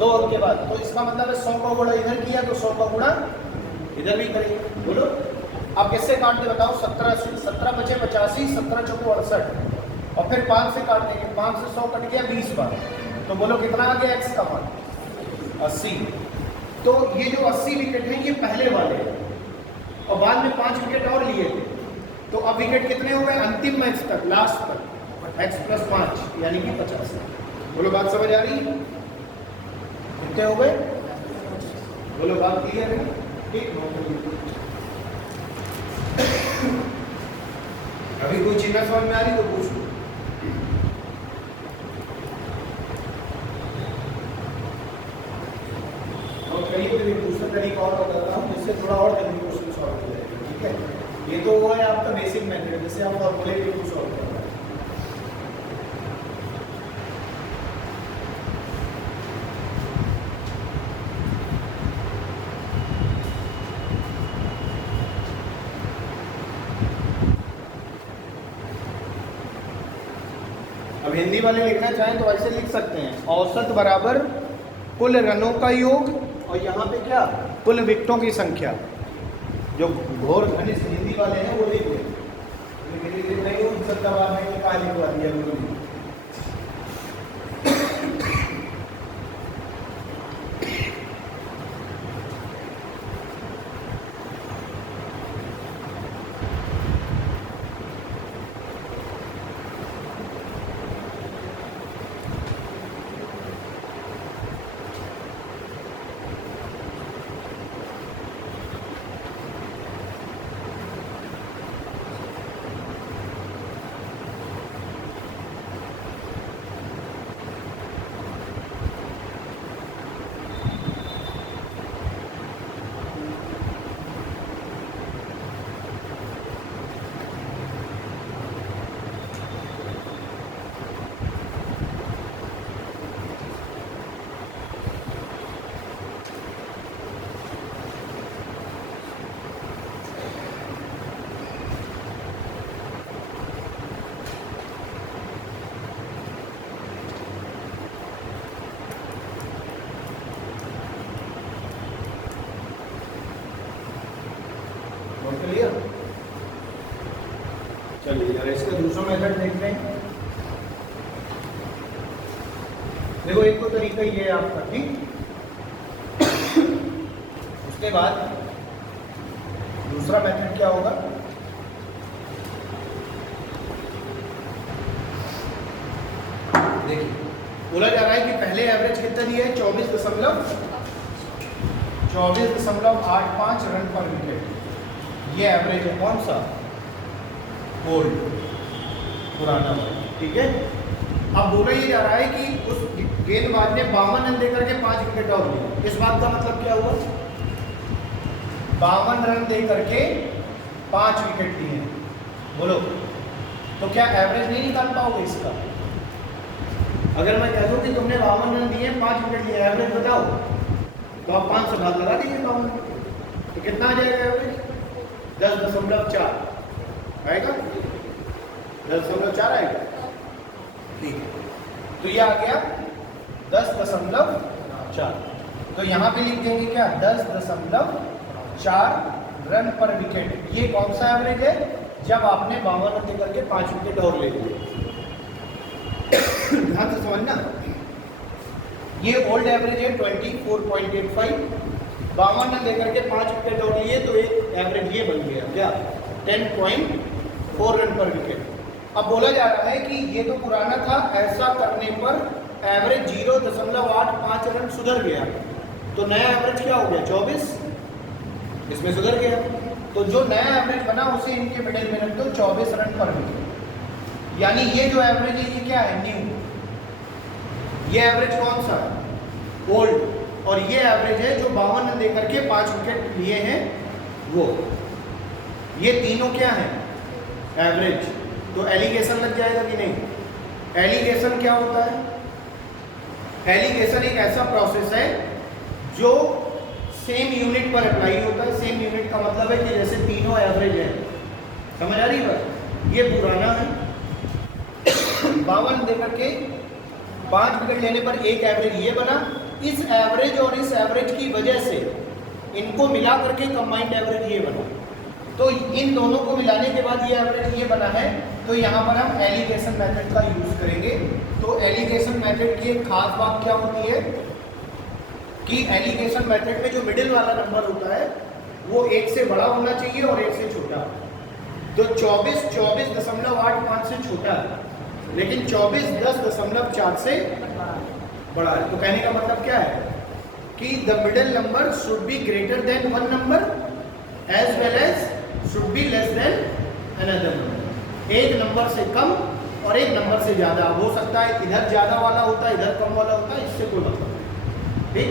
2 अंक के बाद। तो इसका मतलब है 100 का गुणा इधर किया तो 100 का गुणा इधर भी करेंगे। बोलो अब किससे काट दे बताओ? 17 बचे 85, 17 चौके 68 और फिर 5 से काट देंगे। 5 से 100 कट गया 20 बार। तो बोलो कितना आ गया x का मान? 80। तो ये जो 80 विकेट हैं ये पहले वाले हैं और बाद में 5 विकेट और लिए थे। तो अब विकेट कितने हो गए अंतिम मैच तक, लास्ट तक? x प्लस 5 यानी कि 50। बोलो बात समझ आ रही है? कितने हो गए? बोलो बात क्लियर है? ठीक। अभी कोई चीज समझ में आ रही तो पूछ लो। और कहीं पे भी दूसरा तरीका और बताता हूँ जिससे थोड़ा और जल्दी क्वेश्चन सॉल्व हो जाएगा। ठीक है, ये तो वो है आपका बेसिक मेथड जिससे आप फॉर्मूले को सॉल्व करते हैं। अब हिंदी वाले लिखना चाहें तो ऐसे लिख सकते हैं, औसत बराबर कुल रनों का योग और यहाँ पे क्या? कुल विकेटों की संख्या। जो घोर घनिष्ठ हिंदी वाले हैं वो लिख लें, लेकिन नहीं हो सकता बाद में कहा लिखवा दिया गुरु ने। क्लियर? चलिए यार इसका दूसरा मेथड देखते हैं। देखो एक तो तरीका ये है आपका, ठीक। उसके बाद दूसरा मेथड क्या होगा, देखिए बोला जा रहा है कि पहले एवरेज कितना दिया है 24.85 रन पर विकेट। ये एवरेज है कौन सा, ओल्ड पुराना वाला, ठीक है। अब बोला ये जा रहा है कि उस गेंदबाज ने 52 रन देकर के 5 विकेट और लिए। इस बात का मतलब क्या हुआ, 52 रन देकर के 5 विकेट लिए, बोलो तो क्या एवरेज नहीं निकाल पाओगे इसका? अगर मैं कह दूं कि तुमने 52 रन दिए 5 विकेट लिए, एवरेज बताओ, तो आप 5 से भाग लगा दीजिए 52, तो कितना आ जाएगा एवरेज? 10.4 आएगा, 10.4 आएगा, ठीक है। तो ये आ गया 10.4। तो यहाँ पे लिख देंगे क्या, 10.4 रन पर विकेट। ये कौन सा एवरेज है, जब आपने 52 रन देकर के 5 विकेट और ले लिए। ध्यान से समझना, ये ओल्ड एवरेज है 24.85, 52 रन देकर के 5 विकेट और लिए, तो एक एवरेज ये बन गया क्या, 10.4 रन पर विकेट। अब बोला जा रहा है कि ये तो पुराना था, ऐसा करने पर एवरेज 0.85 रन सुधर गया, तो नया एवरेज क्या हो गया 24, इसमें सुधर गया। तो जो नया एवरेज बना उसे इनके मिडिल में रख दो 24 रन पर विकेट। यानी ये जो एवरेज है ये क्या है, न्यू। ये एवरेज कौन सा है, ओल्ड। और ये एवरेज है जो 52 रन देकर के 5 विकेट लिए हैं वो। ये तीनों क्या है, एवरेज। तो एलिगेशन लग जाएगा कि नहीं? एलिगेशन क्या होता है, एलिगेशन एक ऐसा प्रोसेस है जो सेम यूनिट पर अप्लाई होता है। सेम यूनिट का मतलब है कि जैसे तीनों एवरेज है, समझ आ रही बात। ये पुराना है, 52 देकर के 5 विकेट लेने पर एक एवरेज ये बना। इस एवरेज और इस एवरेज की वजह से इनको मिला करके कंबाइंड एवरेज ये बना। तो इन दोनों को मिलाने के बाद ये एवरेज ये बना है। तो यहाँ पर हम एलिगेशन मेथड का यूज करेंगे। तो एलिगेशन मेथड की एक खास बात क्या होती है कि एलिगेशन मेथड में जो मिडिल वाला नंबर होता है वो 1 से बड़ा होना चाहिए और 1 से छोटा। तो 24.85 से छोटा है, लेकिन 24.10.4 से बड़ा है। तो कहने का मतलब क्या है कि the middle number should be greater than one number as well as should be less than another number. एक नंबर से कम और एक नंबर से ज़्यादा हो सकता है, इधर ज़्यादा वाला होता है इधर कम वाला होता है, इससे कोई मतलब नहीं। ठीक,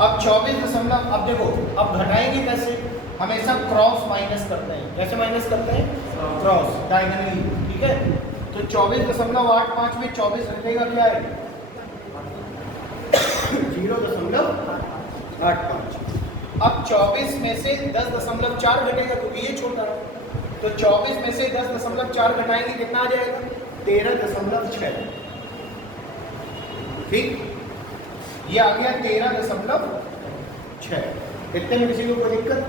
अब 24 अब देखो, अब घटाएंगे कैसे, हमेशा क्रॉस माइनस करते हैं। कैसे माइनस करते हैं, क्रॉस डायगोनली। ठीक है, तो 24.85 में 24 घटेगा क्या है 0.85। अब 24 में से 10.4 घटेगा क्योंकि ये छोटा है। तो 24 में से 10.4 घटाएंगे कितना आ जाएगा 13.6। ठीक, ये आ गया 13.6। इतने में किसी को कोई दिक्कत?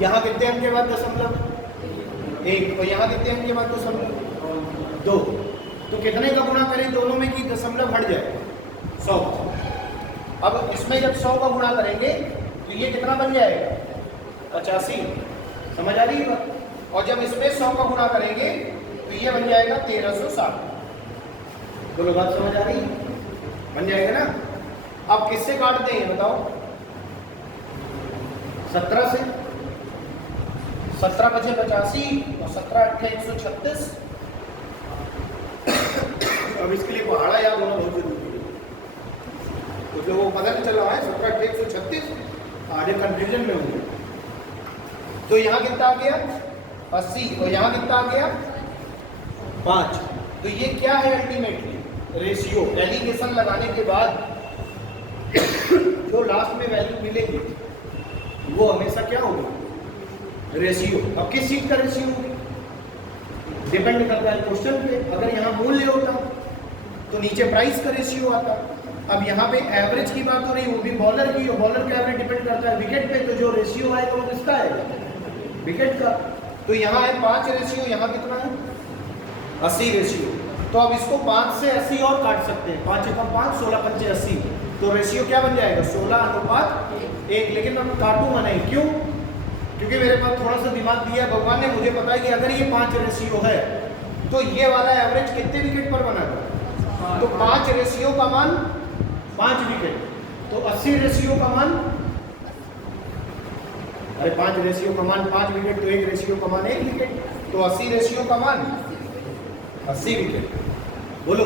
यहाँ कितने अंक के बाद दशमलव 1, और यहाँ कितने अंक के बाद दशमलव 2। तो कितने का गुणा करें दोनों में कि दशमलव हट जाए? 100। अब इसमें जब 100 का गुणा करेंगे तो ये कितना बन जाएगा? 85। समझ आ रही है बात? और जब इसमें 100 का गुणा करेंगे तो ये बन जाएगा 1360। बोलो बात समझ आ रही? बन जाएगा ना? अब किससे काटते हैं बताओ? 17 से। 17 बचे 85 और 17 8 136। अब इसके लिए पहाड़ा याद होना बहुत जरूरी है, कुछ लोगों को पता नहीं चल रहा है। 17 8 136 आगे कंफ्यूजन में होंगे। तो यहाँ कितना आ गया? 80। और यहाँ कितना आ गया? 5। तो ये क्या है? Ultimately ratio. एलिगेशन लगाने के बाद जो लास्ट में वैल्यू मिलेगी वो हमेशा क्या होगी? रेशियो। अब किस चीज का रेशियो होगी? डिपेंड करता है क्वेश्चन पे। अगर यहाँ मूल्य होता तो नीचे प्राइस का रेशियो आता। अब यहाँ पे एवरेज की बात हो रही है, वो भी बॉलर की, और बॉलर का एवरेज डिपेंड करता है विकेट पे। तो जो रेशियो आएगा वो किसका आएगा? विकेट का। तो यहाँ है 5 रेशियो, यहाँ कितना है? 80 रेशियो। तो अब इसको 5 से 80 और काट सकते हैं। 5 एकम 5, 16 पंचे 80। तो रेशियो क्या बन जाएगा? 16:1। लेकिन मैं काटूंगा नहीं, क्यों? क्योंकि मेरे पास थोड़ा सा दिमाग दिया भगवान ने, मुझे पता है कि अगर ये 5 रेशियो है तो ये वाला एवरेज कितने विकेट पर बना? तो 5 रेशियो का मान 5 विकेट। तो 80 रेशियो का मान, अरे 5 रेशियो का मान 5 विकेट, तो 1 रेशियो का मान 1 विकेट। तो 80 रेशियो का मान 80 विकेट। बोलो।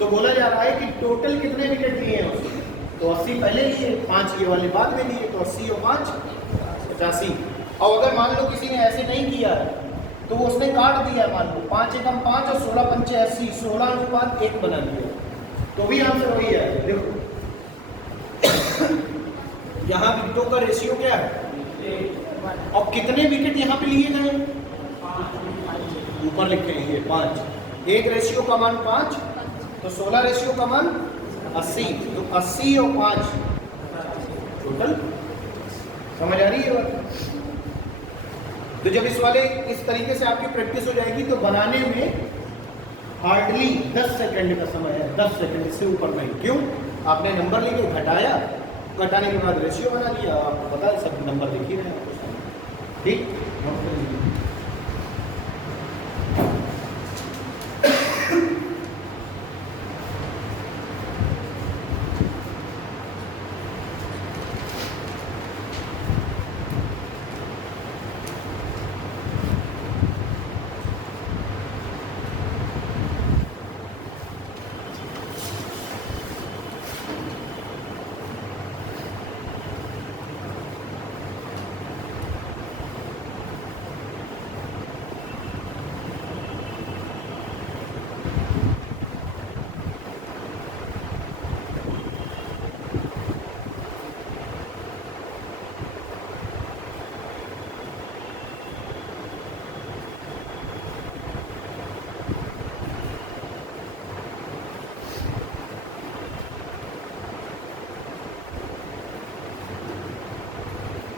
तो बोला जा रहा है कि टोटल कितने विकेट लिए हैं उसने? तो 80 पहले लिए, 5 ये वाले बाद में लिए। तो 80 और 5 85। और अगर मान लो किसी ने ऐसे नहीं किया है तो वो उसने काट दिया, मान लो 5 एकम 5 और 16 पंचे 80, 16:1 बना दिया, तो भी आंसर वही है। देखो यहाँ विकेटों का रेशियो क्या है? और कितने विकेट यहाँ पे लिए गए? ऊपर लिखे हैं ये 5। 1 रेशियो का मान 5, तो 16 रेशियो का मान 80। तो 80 और 5 टोटल। समझ आ रही है बात? तो जब इस तरीके से आपकी प्रैक्टिस हो जाएगी तो बनाने में हार्डली 10 सेकंड का समय है। 10 सेकंड, इससे ऊपर नहीं। क्यों? आपने नंबर लेके घटाया, घटाने के बाद रेशियो बना लिया, आपको पता है सब नंबर लिख ही रहे हैं। ठीक?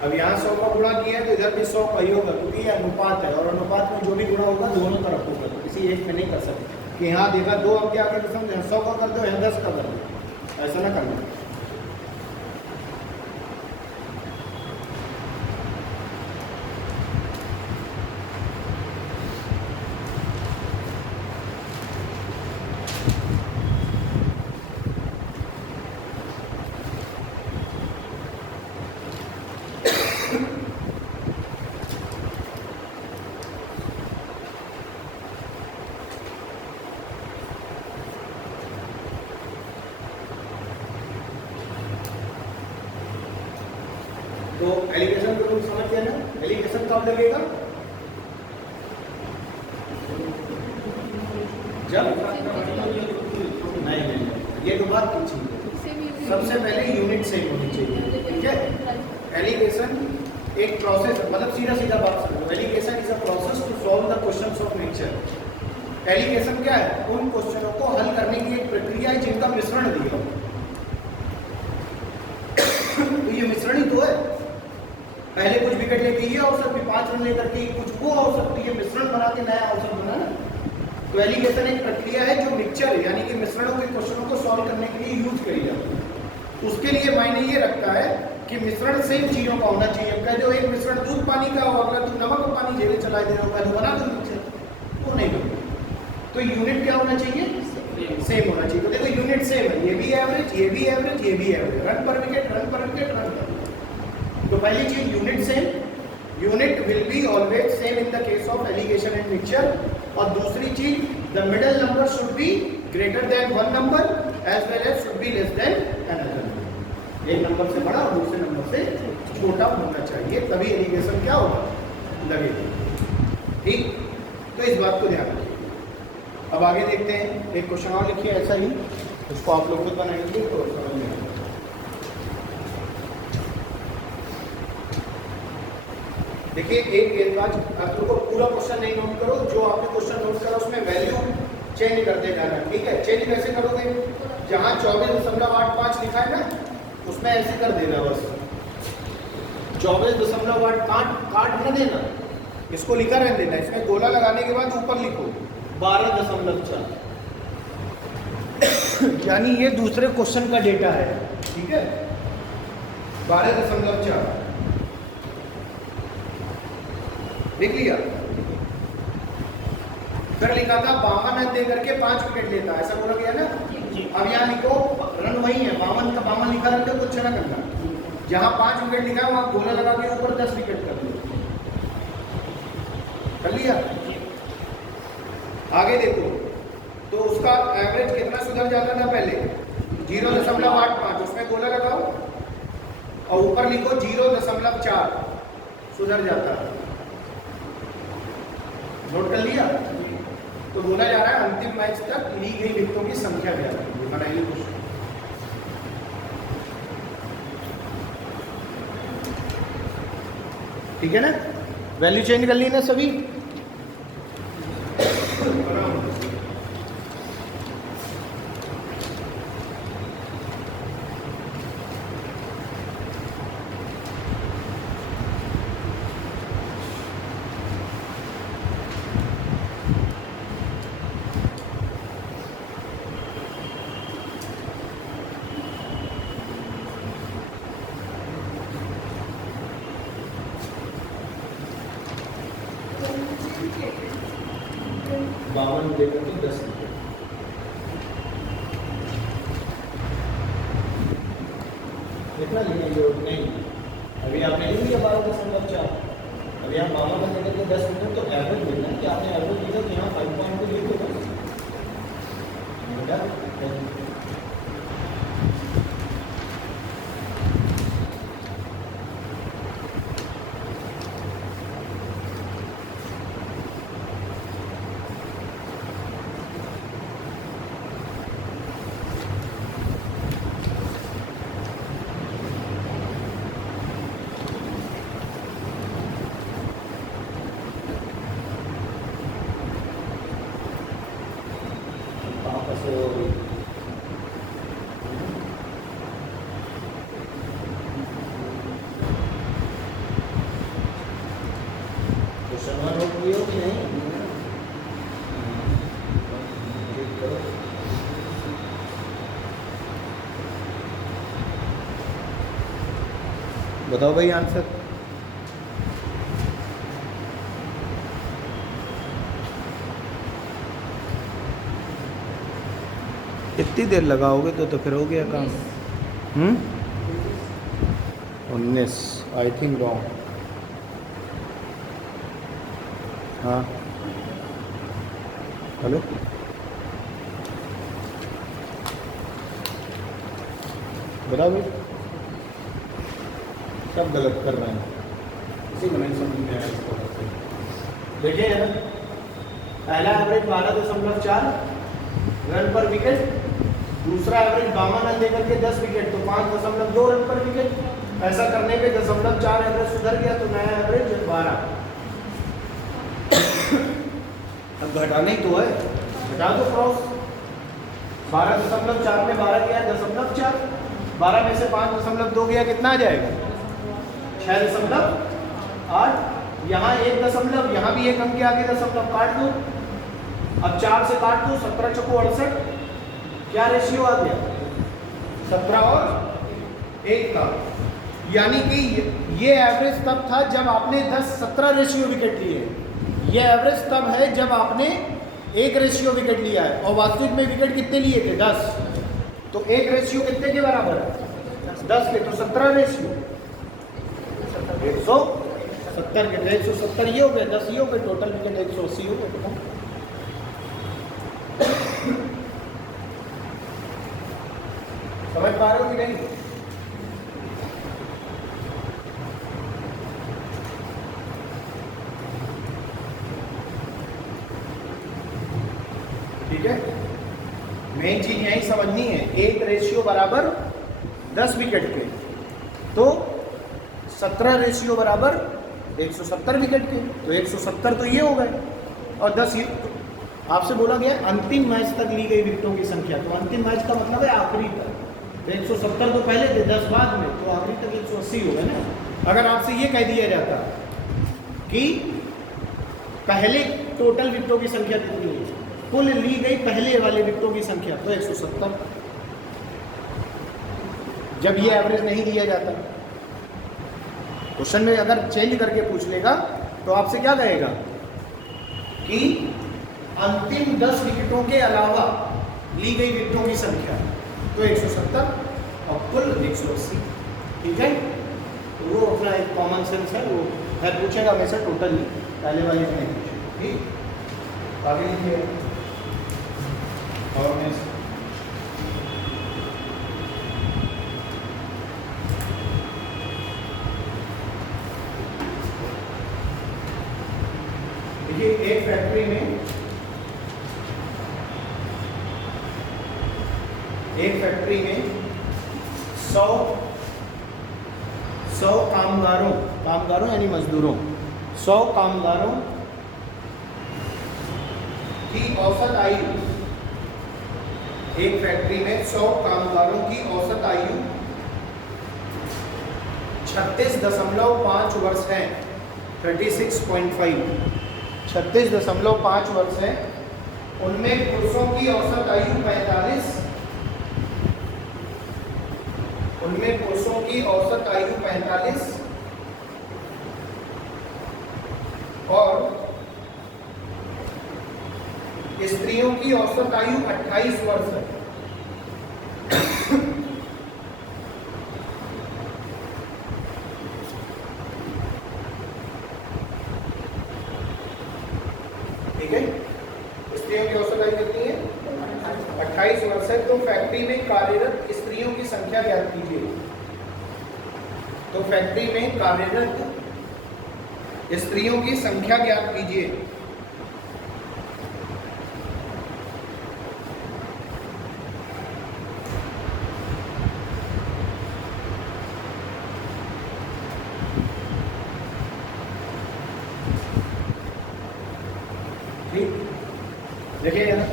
अब यहाँ 100 का गुणा किया है तो इधर भी 100 का ही होगा, क्योंकि ये अनुपात है और अनुपात में जो भी गुणा होगा दोनों तरफ होगा। तो किसी एक में नहीं कर सकते कि यहाँ देखा 2 अंक आगे तो समझे 100 का कर दो, यहाँ 10 का कर दो, ऐसा ना करना। तो एलिगेशन को लोग समझ गए ना? एलिगेशन कब लगेगा? जब नहीं, ये तो बात पूछी। सबसे पहले यूनिट सेम होनी चाहिए, ठीक है? एलिगेशन एक प्रोसेस, मतलब सीधा सीधा बात समझो। Alligation is a process to solve the questions of nature. Alligation क्या है? उन क्वेश्चनों को हल करने की एक प्रक्रिया है जिनका मिश्रण दिया हो। तो ये मिश्रण ही तो है। पहले कुछ विकेट लेके ये औसत, फिर 5 रन लेकर के कुछ वो औसत, ये मिश्रण बना के नया औसत बना ना। तो एलिगेशन एक प्रक्रिया है जो मिक्सचर यानी कि मिश्रणों के क्वेश्चनों को सॉल्व करने के लिए यूज करी जाती है। उसके लिए मायने ये रखता है कि मिश्रण सेम चीजों का होना चाहिए। कह जो एक मिश्रण दूध पानी का हो, अगला तू नमक और पानी जेले चला दे रहे हो, पहले बना दो मिक्सचर, वो नहीं होगा। तो यूनिट क्या होना चाहिए? सेम होना चाहिए। तो देखो यूनिट सेम है, ये भी एवरेज, ये भी एवरेज, ये भी एवरेज, रन पर विकेट, रन पर विकेट, रन पर विकेट। तो पहली चीज unit same, unit will be always same in the case of alligation and mixture. और दूसरी चीज, the middle number should be greater than one number as well as should be less than another number. एक number से बड़ा और दूसरे number से छोटा होना चाहिए, तभी एलिगेशन क्या होगा? लगेगी। ठीक, तो इस बात को ध्यान रखिए। अब आगे देखते हैं, एक क्वेश्चन और लिखिए ऐसा ही, उसको आप लोग खुद बनाएंगे तो समझ में आएगा। देखिए एक गेंदबाज, आप लोगों को पूरा क्वेश्चन नहीं नोट करो, जो आपने क्वेश्चन नोट करा उसमें वैल्यू चेंज करते जाना, ठीक है? चेंज कैसे करोगे? जहां 24.85 लिखा है ना, उसमें ऐसे कर देना, बस 24.8 काट न देना, इसको लिखा रहने देना। इसमें गोला लगाने के बाद ऊपर लिखो 12.4 यानी ये दूसरे क्वेश्चन का डेटा है, ठीक है? 12.4 लिख लिया। फिर लिखा था 52 रन दे करके 5 विकेट लेता, ऐसा बोला गया ना। अब यहाँ लिखो रन वही है, 52 का 52 लिखा रहता, कुछ ना करना। जहां 5 विकेट लिखा है वहां गोला लगा के ऊपर 10 विकेट कर लो, कर लिया। आगे देखो, तो उसका एवरेज कितना सुधर जाता था पहले? 0.85, उसमें गोला लगाओ और ऊपर लिखो 0.4 सुधर जाता है। नोट कर लिया? तो बोला जा रहा है अंतिम मैच तक ली गई विकेटों की संख्या क्या है, बनाइए कुछ। ठीक है ना? वैल्यू चेंज कर ली ना सभी? बावन लेकर के 10 विकेट। कितना लिखे जो नहीं, अभी आपने लिख लिया 12.4, अभी आप 52 लेकर के 10 विकेट, तो एवरेज मिलना है कि आपने एवरेज लिखा कि यहाँ 5.2 लिख दो बेटा। बताओ भाई आंसर। कितनी देर लगाओगे तो फिर हो गया काम। 19 आई थिंक रॉन्ग। हाँ हेलो, बताओ भाई, सब गलत कर रहे हैं, इसी को नहीं समझ में आया इसको। देखिए पहला एवरेज 12.4 रन पर विकेट, दूसरा एवरेज 52 रन देकर के 10 विकेट, तो 5.2 रन पर विकेट। ऐसा करने पे 0.4 एवरेज सुधर गया, तो नया एवरेज 12। अब घटाना ही तो है, घटा दो क्रॉस। 12.4 में 12 गया 0.4, 12 में से 5.2 गया, कितना आ जाएगा? 6.8, यहाँ 1 दशमलव, यहाँ भी 1 अंक के आगे दशमलव काट दो। अब 4 से काट दो, 17 चौको 68, क्या रेशियो आ गया? 17 और 1 का। यानी कि ये एवरेज तब था जब आपने 10-17 रेशियो विकेट लिए। ये एवरेज तब है जब आपने 1 रेशियो विकेट लिया है, और वास्तविक में विकेट कितने लिए थे? 10। तो 1 रेशियो कितने के बराबर है? 10 के। तो 17 रेशियो 170 के। 170 ये हो गए, 10 ये हो गए, टोटल विकेट 180 हो गए। समझ पा रहे हो कि नहीं? ठीक है, मेन चीज यही समझनी है। 1 रेशियो बराबर 10 विकेट के, तो 17 रेशियो बराबर 170 विकेट के। तो 170 तो ये हो गए, और 10 ये। आपसे बोला गया अंतिम मैच तक ली गई विकेटों की संख्या, तो अंतिम मैच का मतलब है आखिरी तक। तो 170 तो पहले थे, 10 बाद में, तो आखिरी तक 180 हो गए ना। अगर आपसे ये कह दिया जाता कि पहले टोटल विकेटों की संख्या कितनी है, कुल ली गई पहले वाले विकेटों की संख्या, तो 170। जब ये एवरेज नहीं दिया जाता, क्वेश्चन में अगर चेंज करके पूछ लेगा तो आपसे क्या कहेगा कि अंतिम 10 विकेटों के अलावा ली गई विकेटों की संख्या, तो 170 और कुल 180। ठीक है, तो वो अपना एक कॉमन सेंस है, वो खैर पूछेगा हमेशा टोटल ही, पहले वाले में नहीं पूछेगा। ठीक, आगे लिखिए। और देखिए, एक फैक्ट्री में 100 कामगारों यानी मजदूरों, 100 कामगारों की औसत आयु, एक फैक्ट्री में 100 कामगारों की औसत आयु 36.5 वर्ष है। 36.5 36.5 वर्ष है। उनमें पुरुषों की औसत आयु 45, उनमें पुरुषों की औसत आयु 45 और स्त्रियों की औसत आयु 28 वर्ष है। ठीक है, स्त्रियों की औसत आयु कितनी है? 28 वर्ष है। तो फैक्ट्री में कार्यरत स्त्रियों की संख्या ज्ञात कीजिए। तो फैक्ट्री में कार्यरत स्त्रियों की संख्या ज्ञात कीजिए। देखिए यहाँ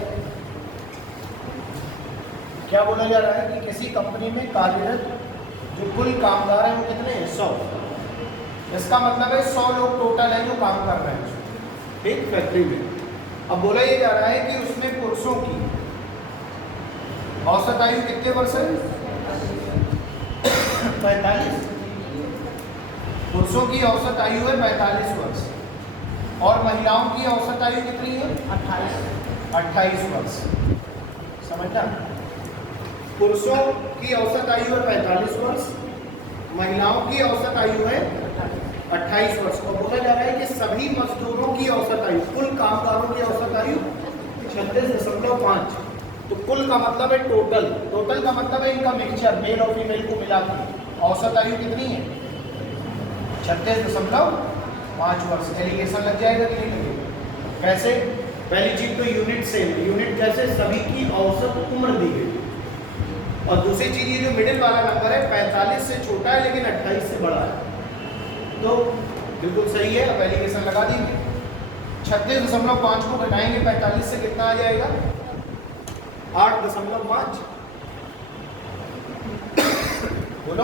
क्या बोला जा रहा है कि किसी कंपनी में कार्यरत जो कुल कामगार हैं वो कितने हैं? 100। इसका मतलब है 100 लोग टोटल हैं जो काम कर रहे हैं, ठीक, फैक्ट्री में। अब बोला ये जा रहा है कि उसमें पुरुषों की औसत आयु कितने वर्ष है? 45। पुरुषों की औसत आयु है 45 वर्ष, और महिलाओं की औसत आयु कितनी है? 28 वर्ष। समझना, पुरुषों की औसत आयु है 45 वर्ष, महिलाओं की औसत आयु है 28 वर्ष। और बोला जा रहा है कि सभी मजदूरों की औसत आयु, कुल कामगारों की औसत आयु 36.5। तो कुल का मतलब है टोटल, टोटल का मतलब है इनका मिक्सचर, मेल और फीमेल को मिला के औसत आयु कितनी है? 36.5 वर्ष। एलिगेशन लग जाएगा कि नहीं लगेगा? कैसे? पहली चीज तो यूनिट सेम, यूनिट कैसे? सभी की औसत उम्र दी गई। और दूसरी चीज ये जो मिडिल वाला नंबर है 45 से छोटा है लेकिन 28 से बड़ा है, तो बिल्कुल सही है। अब एलिगेशन लगा देंगे। 36.5 को घटाएंगे 45 से, कितना आ जाएगा? 8.5। बोलो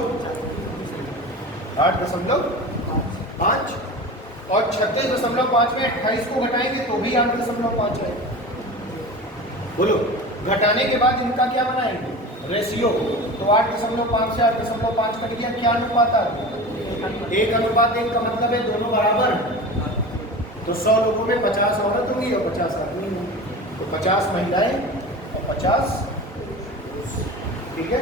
8.5 और 36.5 में 28 को घटाएंगे तो भी 8.5 है। बोलो, घटाने के बाद इनका क्या बनाएंगे? रेशियो। तो 8.5 से 8.5 कट गया, क्या अनुपात आ गया? 1:1 का मतलब है दोनों बराबर। तो 100 लोगों में 50 औरत होंगी और 50 आदमी होंगे, तो 50 महिलाएं और 50 पुरुष। ठीक है,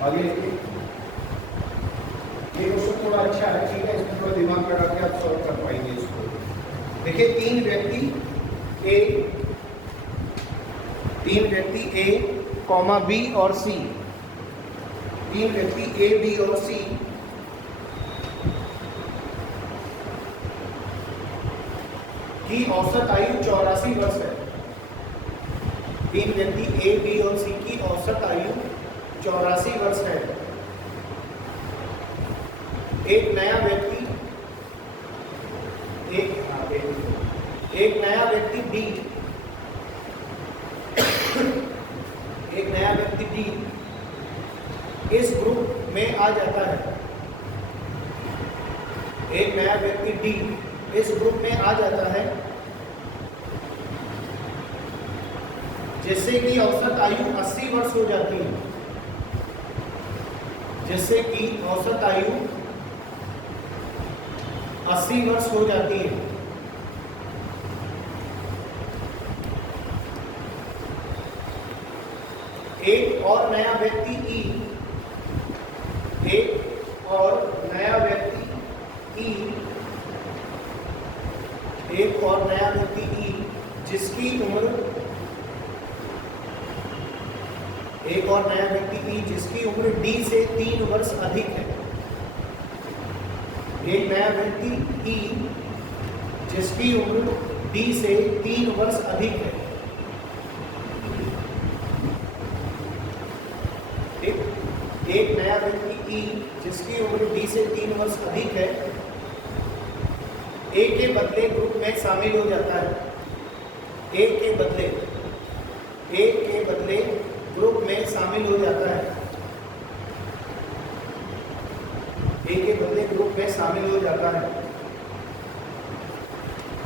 आगे देखिए। ये क्वेश्चन थोड़ा अच्छा है, ठीक है, इसमें थोड़ा दिमाग लगा के आप सॉल्व कर पाएंगे इसको। देखिए, तीन व्यक्ति ए, कॉमा बी और सी, तीन व्यक्ति ए, बी और सी की औसत आयु 84 वर्ष है। तीन व्यक्ति ए, बी और सी की औसत आयु 84 वर्ष है। एक नया व्यक्ति डी इस ग्रुप में आ जाता है। एक नया व्यक्ति डी इस ग्रुप में आ जाता है, जिससे कि औसत आयु 80 वर्ष हो जाती है। जिससे कि औसत आयु 80 वर्ष हो जाती है। एक और नया व्यक्ति ई, जिसकी उम्र डी से 3 वर्ष अधिक है। एक नया व्यक्ति ई जिसकी उम्र डी से 3 वर्ष अधिक है। एक नया व्यक्ति ई जिसकी उम्र डी से 3 वर्ष अधिक है, ए के बदले ग्रुप में शामिल हो जाता है। ए के बदले ग्रुप में शामिल हो जाता है। ए के बदले ग्रुप में शामिल हो जाता है,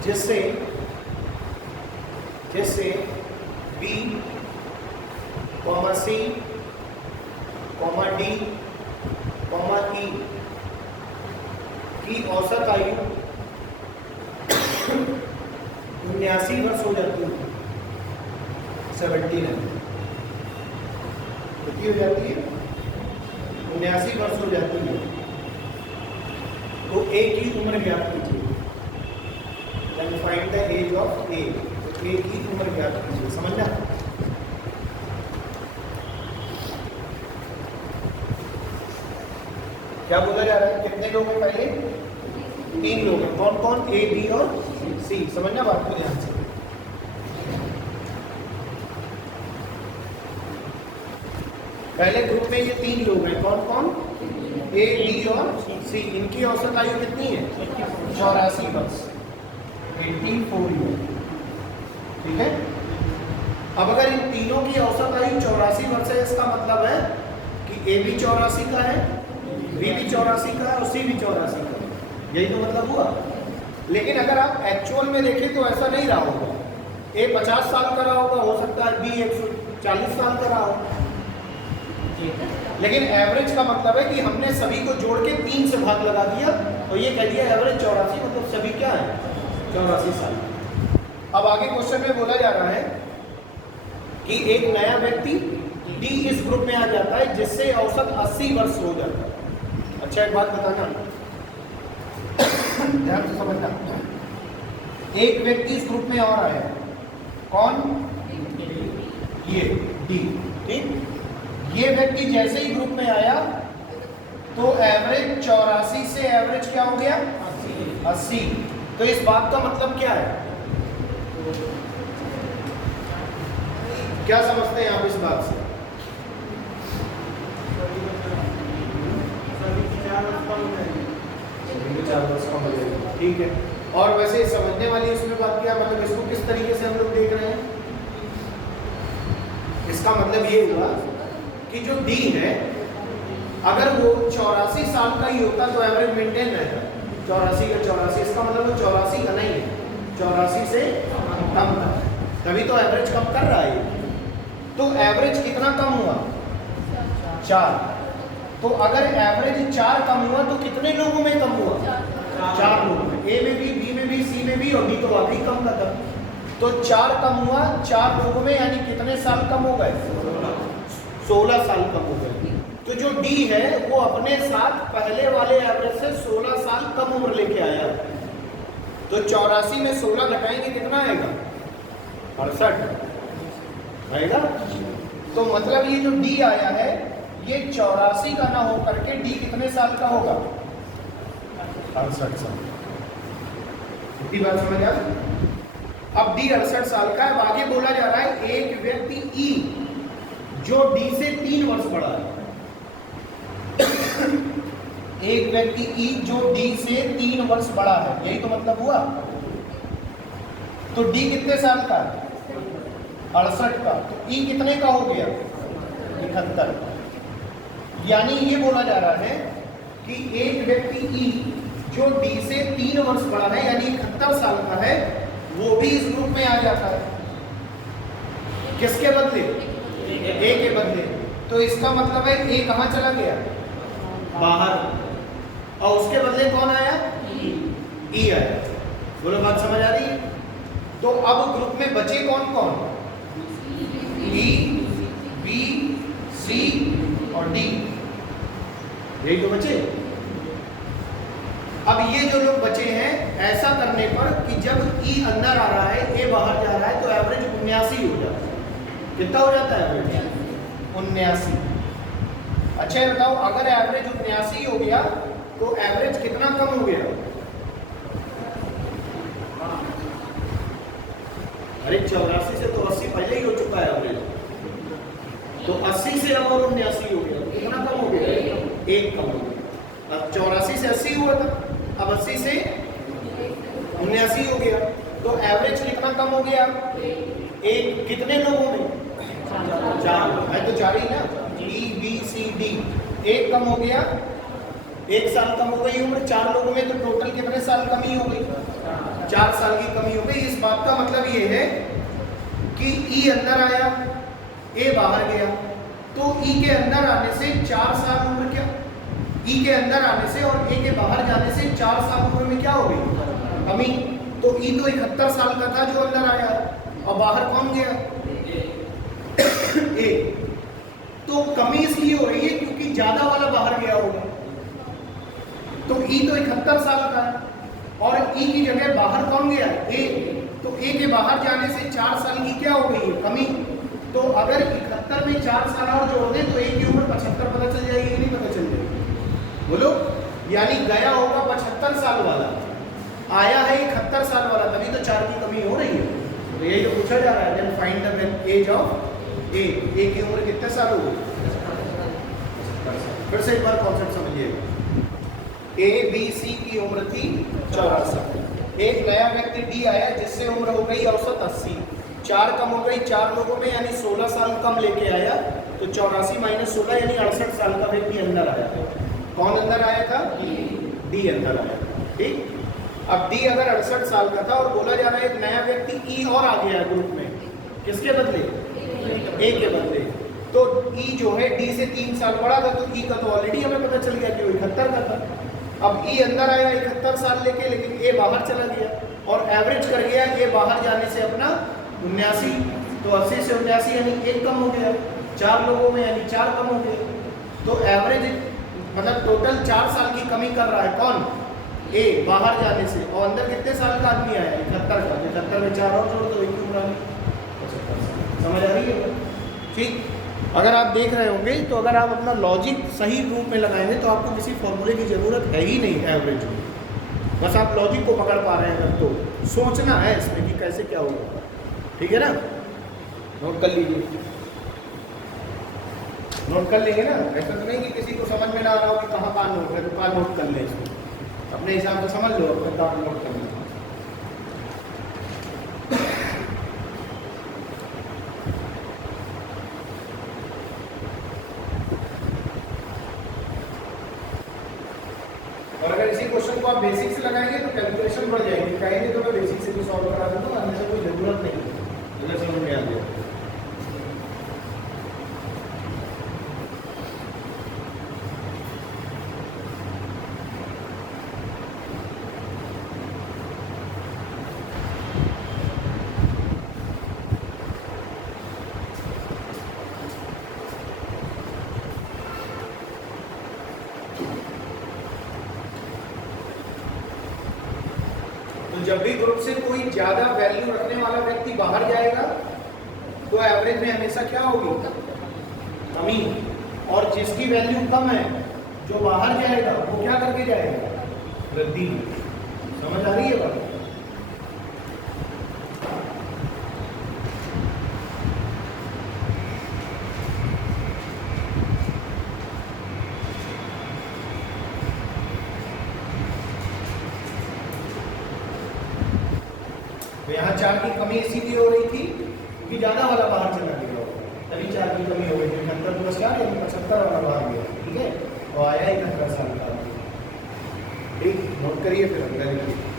जिससे बी, सी, डी, ई की औसत आयु 79 वर्ष हो जाती है। 79 कितनी हो जाती है? 79 वर्ष हो जाती है। तो ए की उम्र ज्ञात कीजिए। Then find the age of A. तो ए की उम्र ज्ञात कीजिए, समझना। क्या बोला जा रहा है? कितने लोग हैं? पहले 3 लोग हैं। कौन कौन? ए, बी और सी। समझना बात को ध्यान से। पहले ग्रुप में ये 3 लोग हैं। कौन कौन? ए, बी और सी। इनकी औसत आयु कितनी है? 84 वर्ष, 84 ईयर। ठीक है। अब अगर इन तीनों की औसत आयु 84 वर्ष है, इसका मतलब है कि ए भी 84 का है, बी भी 84 का है और सी भी 84 का है। यही तो मतलब हुआ। लेकिन अगर आप एक्चुअल में देखें तो ऐसा नहीं रहा होगा। ए 50 साल का रहा होगा, हो सकता है बी 140 साल का रहा हो। लेकिन एवरेज का मतलब है कि हमने सभी को जोड़ के 3 से भाग लगा दिया, तो ये कह दिया एवरेज 84, मतलब सभी क्या है? 84 साल। अब आगे क्वेश्चन में बोला जा रहा है कि एक नया व्यक्ति डी इस ग्रुप में आ जाता है, जिससे औसत 80 वर्ष हो जाता है। अच्छा, एक बात बताना, ध्यान से समझना। एक व्यक्ति इस ग्रुप में और आया। कौन? ये डी। ठीक। ये व्यक्ति जैसे ही ग्रुप में आया, तो एवरेज 84 से एवरेज क्या हो गया 80। तो इस बात का मतलब क्या है, क्या समझते हैं आप इस बात से? ठीक है। और वैसे समझने वाली उसमें बात क्या, मतलब इसको किस तरीके से हम लोग देख रहे हैं? इसका मतलब ये हुआ कि जो डी है अगर वो 84 साल का ही होता तो एवरेज मेंटेन रहेगा 84 का 84, इसका मतलब वो 84 का नहीं है, 84 से कम था, तभी तो एवरेज कम कर रहा है। तो एवरेज कितना कम हुआ 4। तो अगर एवरेज 4 कम हुआ तो कितने लोगों में कम हुआ 4 लोगों में, ए में भी, बी में भी, सी में भी, और डी तो वाकई कम का था। तो 4 कम हुआ 4 लोगों में, यानी कितने साल कम हो गए 16 साल कम हो गए। तो जो डी है वो अपने साथ पहले वाले एवरेज से 16 साल कम उम्र लेके आया। तो 84 में 16 घटाएंगे कितना आएगा 68 आएगा। तो मतलब ये जो डी आया है ये 84 का ना हो करके डी कितने साल का होगा 68 साल। इतनी बात समझ आ? अब डी 68 साल का है। अब आगे बोला जा रहा है एक व्यक्ति ई जो डी से 3 वर्ष बड़ा है। एक व्यक्ति ई जो डी से 3 वर्ष बड़ा है, यही तो मतलब हुआ। तो डी कितने साल का 68 का, तो ई कितने का हो गया 71। यानी ये बोला जा रहा है कि एक व्यक्ति ई जो डी से 3 वर्ष बड़ा है यानी 71 साल का है, वो भी इस ग्रुप में आ जाता है। किसके बदले ए के बदले। तो इसका मतलब है ए कहां चला गया बाहर, और उसके बदले कौन आया ई आया। बोलो बात समझ आ रही है? तो अब ग्रुप में बचे कौन कौन ई, बी, सी और डी, यही तो बचे। अब ये जो लोग बचे हैं, ऐसा करने पर कि जब ई अंदर आ रहा है ए बाहर जा रहा है तो एवरेज 79 हो जाता है। कितना हो जाता है एवरेज 79। अच्छा ये बताओ अगर एवरेज 79 हो गया तो एवरेज कितना कम हो गया? अरे 84 से तो 80 पहले ही हो चुका है एवरेज, तो 80 से अब और 79 हो गया तो कितना कम हो गया? 1 कम हो गया। अब 84 से 80 हुआ था, अब 80 से 79 हो गया, तो एवरेज कितना कम हो गया? 1। कितने लोगों में 4 है तो 4 ही ना, ई, बी, सी, डी। 1 कम हो गया, 1 साल कम हो गई उम्र 4 लोगों में, तो टोटल कितने साल कमी हो गई 4 साल की कमी हो गई। इस बात का मतलब ये है कि ई अंदर आया ए बाहर गया, तो ई के अंदर आने से 4 साल उम्र क्या, ई के अंदर आने से और ए के बाहर जाने से 4 साल उम्र में क्या हो गई कमी। तो ई तो 71 साल का था जो अंदर आया, और बाहर कौन गया ए। तो कमी इसलिए हो रही है क्योंकि ज्यादा वाला बाहर गया होगा। तो ई तो 71 साल का है और ई की जगह बाहर कौन गया ए, तो ए के बाहर जाने से 4 साल की क्या हो गई है कमी। तो अगर 71 में 4 साल और जोड़ दें तो ए की उम्र 75 पता चल जाएगी कि नहीं पता चल जाएगी? बोलो। यानी गया होगा 75 साल वाला, आया है 71 साल वाला, तभी तो 4 की कमी हो रही है। तो यही तो पूछा जा रहा है, then find the age of A. A की उम्र कितने साल हो गई? फिर से एक बार कॉन्सेप्ट समझिएगा। ए, बी, सी की उम्र थी 84। एक नया व्यक्ति डी आया जिससे उम्र हो गई औसत 80। 4 कम हो गई 4 लोगों में, यानी 16 साल कम लेके आया, तो 84 माइनस 16 यानी 68 साल का व्यक्ति अंदर आया। कौन अंदर आया था? डी अंदर आया। ठीक। अब डी अगर 68 साल का था और बोला जा रहा है एक नया व्यक्ति ई और आ गया ग्रुप में, किसके बदले? ए के बदले। तो ई जो है डी से 3 साल बड़ा था, तो ई का तो ऑलरेडी हमें पता चल गया कि वो 71 का था। अब ई अंदर आया 71 साल लेके, लेकिन ए बाहर चला गया और एवरेज कर गया ए बाहर जाने से अपना 79। तो 80 से 79 यानी 1 कम हो गया, 4 लोगों में यानी 4 कम हो गए। तो एवरेज मतलब टोटल 4 साल की कमी कर रहा है कौन? ए बाहर जाने से। और अंदर कितने साल का आदमी आया? 71 का। 71 में 4 और जोड़ दो, एक की उम्र। समझ आ रही है? ठीक। अगर आप देख रहे होंगे तो अगर आप अपना लॉजिक सही रूप में लगाएंगे तो आपको किसी फॉर्मूले की ज़रूरत है ही नहीं एवरेज में, बस आप लॉजिक को पकड़ पा रहे हैं अगर तो सोचना है इसमें कि कैसे क्या होगा। ठीक है ना, नोट कर लीजिए, नोट कर लेंगे ना। ऐसा तो नहीं कि किसी को समझ में ना आ रहा हो कि कहाँ कहाँ नोट है तो कहाँ नोट कर ले, इसको अपने हिसाब से समझ लो, अपने काम नोट कर लो। और अगर इसी क्वेश्चन को आप बेसिक से लगाएंगे तो कैलकुलेशन बढ़ जाएगी, कहेंगे तो मैं बेसिक से भी सॉल्व करा दूंगा, अन्य से कोई जरूरत नहीं है, अगर समझ में आ गया। जब भी ग्रुप से कोई ज्यादा वैल्यू रखने वाला व्यक्ति बाहर जाएगा तो एवरेज में हमेशा क्या होगी, कमी। और जिसकी वैल्यू कम है जो बाहर जाएगा वो क्या करके जाएगा, वृद्धि। समझ आ रही है बात? तो यहाँ 4 की कमी इसीलिए हो रही थी क्योंकि ज्यादा वाला बाहर चला गया होगा, तभी 4 की कमी हो गई थी। 71 + 4 यानी 75 वाला बाहर गया, ठीक है, और आया 71 साल का। ठीक, नोट करिए फिर अगला लिखिए।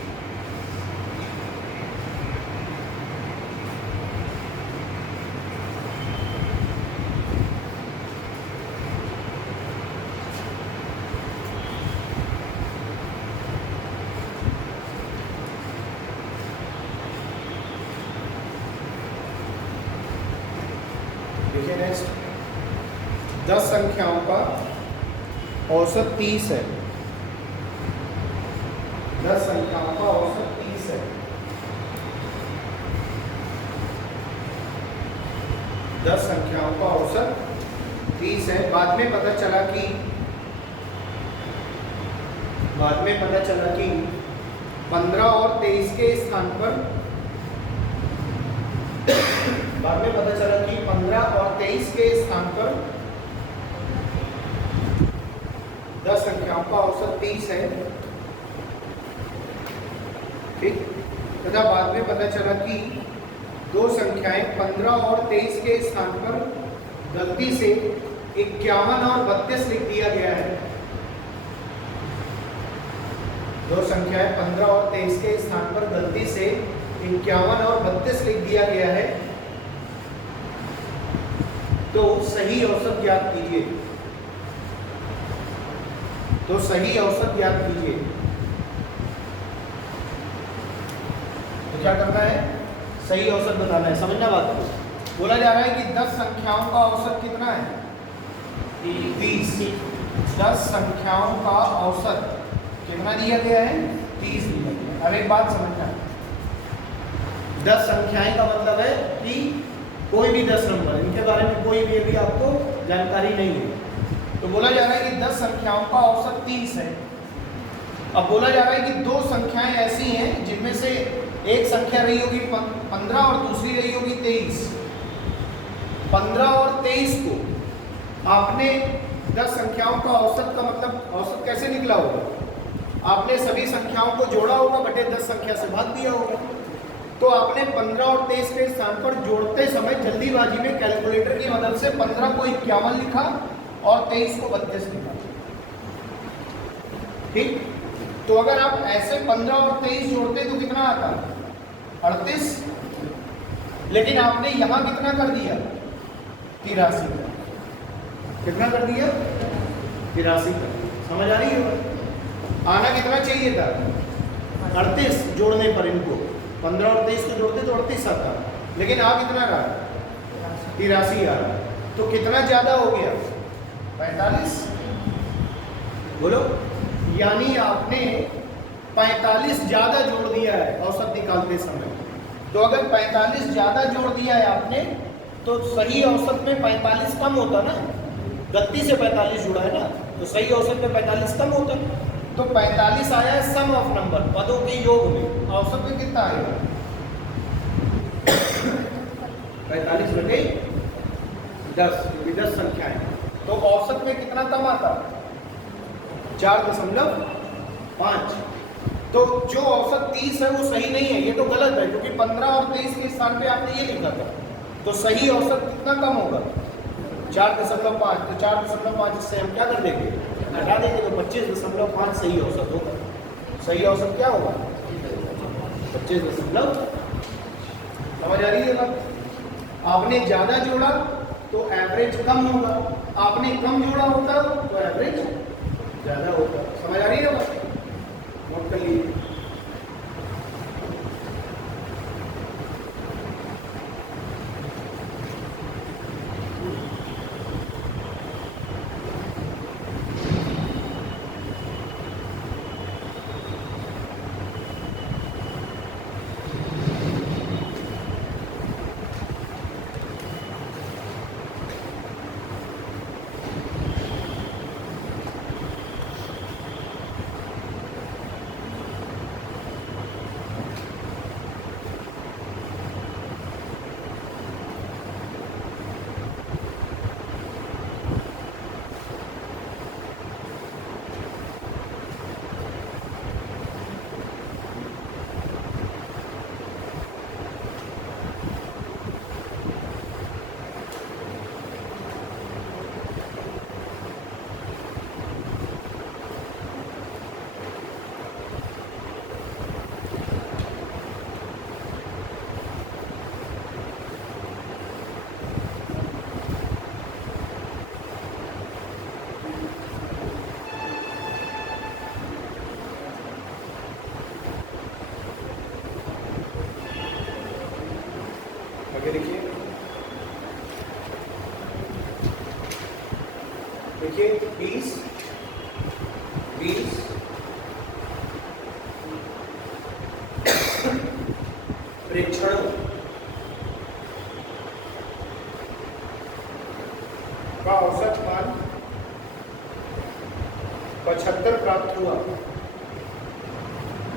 देखिए नेक्स्ट, 10 संख्याओं का औसत 30 है। 10 संख्याओं का औसत 30 है। 10 संख्याओं का औसत 30 है। बाद में पता चला कि 15 और 23 के स्थान पर, बाद में पता चला कि 15 और 23 के स्थान पर 10 संख्याओं का औसत 30 है। ठीक, तथा बाद में पता चला कि 2 संख्याएं 15 और 23 के स्थान पर गलती से 51 और 32 लिख दिया गया है। 2 संख्याएं 15 और 23 के स्थान पर गलती से 51 और 32 लिख दिया गया है। तो सही औसत ज्ञात कीजिए। तो सही औसत ज्ञात कीजिए। तो क्या करना है, सही औसत बताना है, समझना बात को। बोला जा रहा है कि 10 संख्याओं का औसत कितना है, 30। 10 संख्याओं का औसत कितना दिया गया है, 30 दिया गया है। अब एक बात समझना, 10 संख्याएं का मतलब है कि कोई भी 10 नंबर, इनके बारे में कोई भी अभी आपको जानकारी नहीं है। तो बोला जा रहा है कि 10 संख्याओं का औसत 30 है। अब बोला जा रहा है कि 2 संख्याएं ऐसी हैं जिनमें से एक संख्या रही होगी 15 और दूसरी रही होगी 23। 15 और 23 को आपने 10 संख्याओं का औसत का मतलब औसत कैसे निकला होगा, आपने सभी संख्याओं को जोड़ा होगा बटे 10 संख्या से भाग दिया होगा। तो आपने 15 और 23 के स्थान पर जोड़ते समय जल्दीबाजी में कैलकुलेटर की मदद से 15 को 51 लिखा और 23 को 32 लिखा। ठीक, तो अगर आप ऐसे 15 और 23 जोड़ते तो कितना आता, 38। लेकिन आपने यहां कितना कर दिया, 83। कितना कर दिया, 83 कर दिया। समझ आ रही है? आना कितना चाहिए था, 38 जोड़ने पर। इनको 15 और 23 को जोड़ते तो 38 आता, लेकिन आ कितना रहा, 83 आ रहा। तो कितना ज्यादा हो गया, 45। बोलो, यानी आपने 45 ज्यादा जोड़ दिया है औसत निकालते समय। तो अगर 45 ज्यादा जोड़ दिया है आपने तो सही औसत में 45 कम होता ना, गलती से 45 जुड़ा है ना, तो सही औसत में 45 कम होता। तो 45 आया है सम ऑफ नंबर, पदों के योग में। औसत में कितना आएगा? 45 बटे 10, क्योंकि 10 संख्या है। तो औसत में कितना कम आता? 4.5। तो जो औसत 30 है वो सही नहीं है, ये तो गलत है, क्योंकि 15 और 23 के स्थान पे आपने ये लिखा था। तो सही औसत कितना कम होगा? 4.5। तो 4.5 से हम क्या कर देंगे? हटा देंगे, तो 25.5 सही औसत होगा। सही औसत क्या होगा? 25. समझ आ रही है बात? आपने ज्यादा जोड़ा तो एवरेज कम होगा, आपने कम जोड़ा होता तो एवरेज ज्यादा होगा। समझ आ रही है बात? नोट कर लीजिए। देखिए 20 प्रेक्षण का औसत मान 75 प्राप्त हुआ।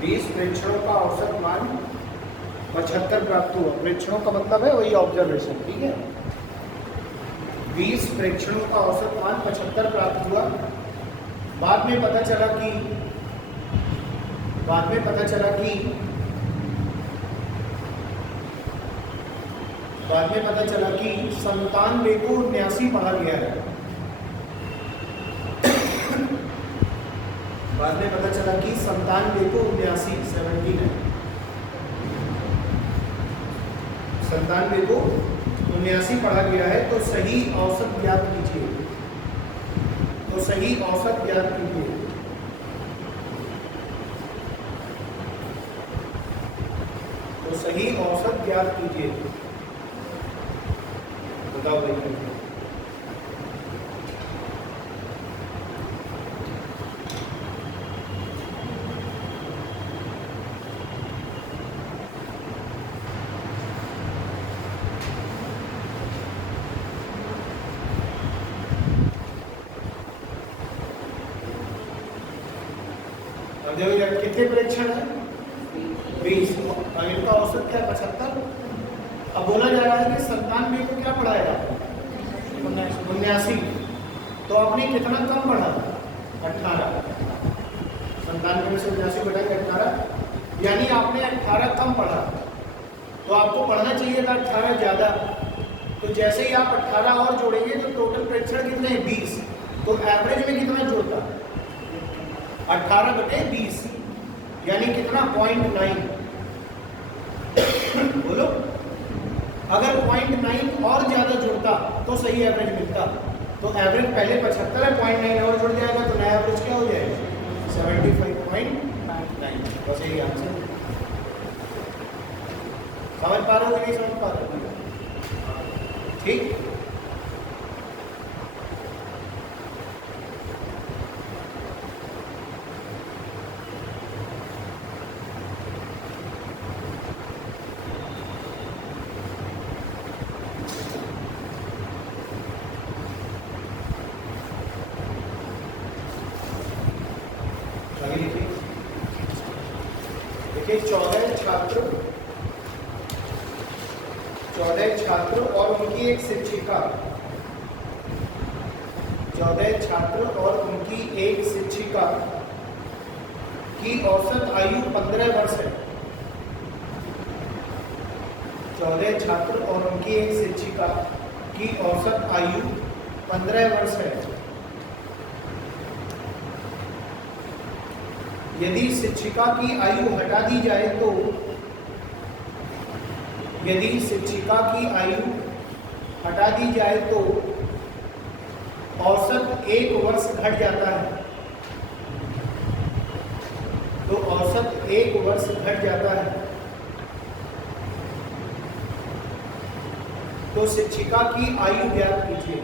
20 प्रेक्षणों का औसत मान 75 प्राप्त हुआ। प्रेक्षणों का मतलब है वही ऑब्जर्वेशन, ठीक है। 20 प्रेक्षणों का औसत मान 75 प्राप्त हुआ। बाद में पता चला कि 97 को 79 पढ़ा गया है। बाद में पता चला कि 97 को 79 17 है। 97 को 79 पढ़ा गया है। तो सही औसत ज्ञात कीजिए। तो सही औसत ज्ञात कीजिए। तो सही औसत ज्ञात कीजिए। बताओ भाई। कितने परीक्षण है? 20। और इनका औसत क्या? 75। अब बोला जा रहा है कि 97 को क्या पढ़ाएगा? 79। तो आपने कितना कम पढ़ा? 18। 97 में से 79 बढ़ाएंगे 18, यानी आपने 18 कम पढ़ा। तो आपको पढ़ना चाहिए था 18 ज्यादा। तो जैसे ही आप 18 और जोड़ेंगे तो टोटल परीक्षण कितने हैं? 20। तो एवरेज में कितना जोड़ता? 18 बटे 20, यानी कितना? 0.9। बोलो, अगर 0.9 और ज्यादा जुड़ता तो सही एवरेज मिलता। तो एवरेज पहले 75 है, 0.9 और जुड़ जाएगा तो नया एवरेज क्या हो जाएगा? 75.9। बस यही आंसर। समझ पा रहे हो कि नहीं समझ पा रहे हो? ठीक। कि 14 छात्र और उनकी एक शिक्षिका, 14 छात्र और उनकी एक शिक्षिका की औसत आयु 15 वर्ष है। 14 छात्र और उनकी एक शिक्षिका की औसत आयु 15 वर्ष है। यदि शिक्षिका की आयु हटा दी जाए तो, यदि शिक्षिका की आयु हटा दी जाए तो औसत 1 वर्ष घट जाता है। तो औसत 1 वर्ष घट जाता है। तो शिक्षिका की आयु ज्ञात कीजिए।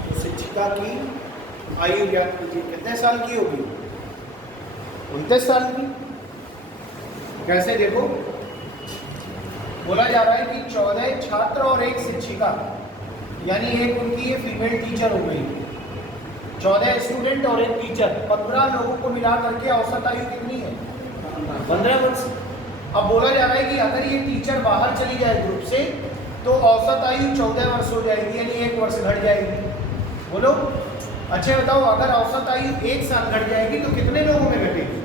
तो शिक्षिका की आयु ज्ञात कीजिए। कितने साल की होगी? 29 साल की। कैसे? देखो, बोला जा रहा है कि 14 छात्र और एक शिक्षिका, यानी एक उनकी ये फीमेल टीचर हो गई। 14 स्टूडेंट और एक टीचर, 15 लोगों को मिला करके औसत आयु कितनी है? 15 वर्ष। अब बोला जा रहा है कि अगर ये टीचर बाहर चली जाए ग्रुप से तो औसत आयु 14 वर्ष हो जाएगी, यानी 1 वर्ष घट जाएगी। बोलो, अच्छा बताओ, अगर औसत आयु 1 साल घट जाएगी तो कितने लोगों में घटेगी?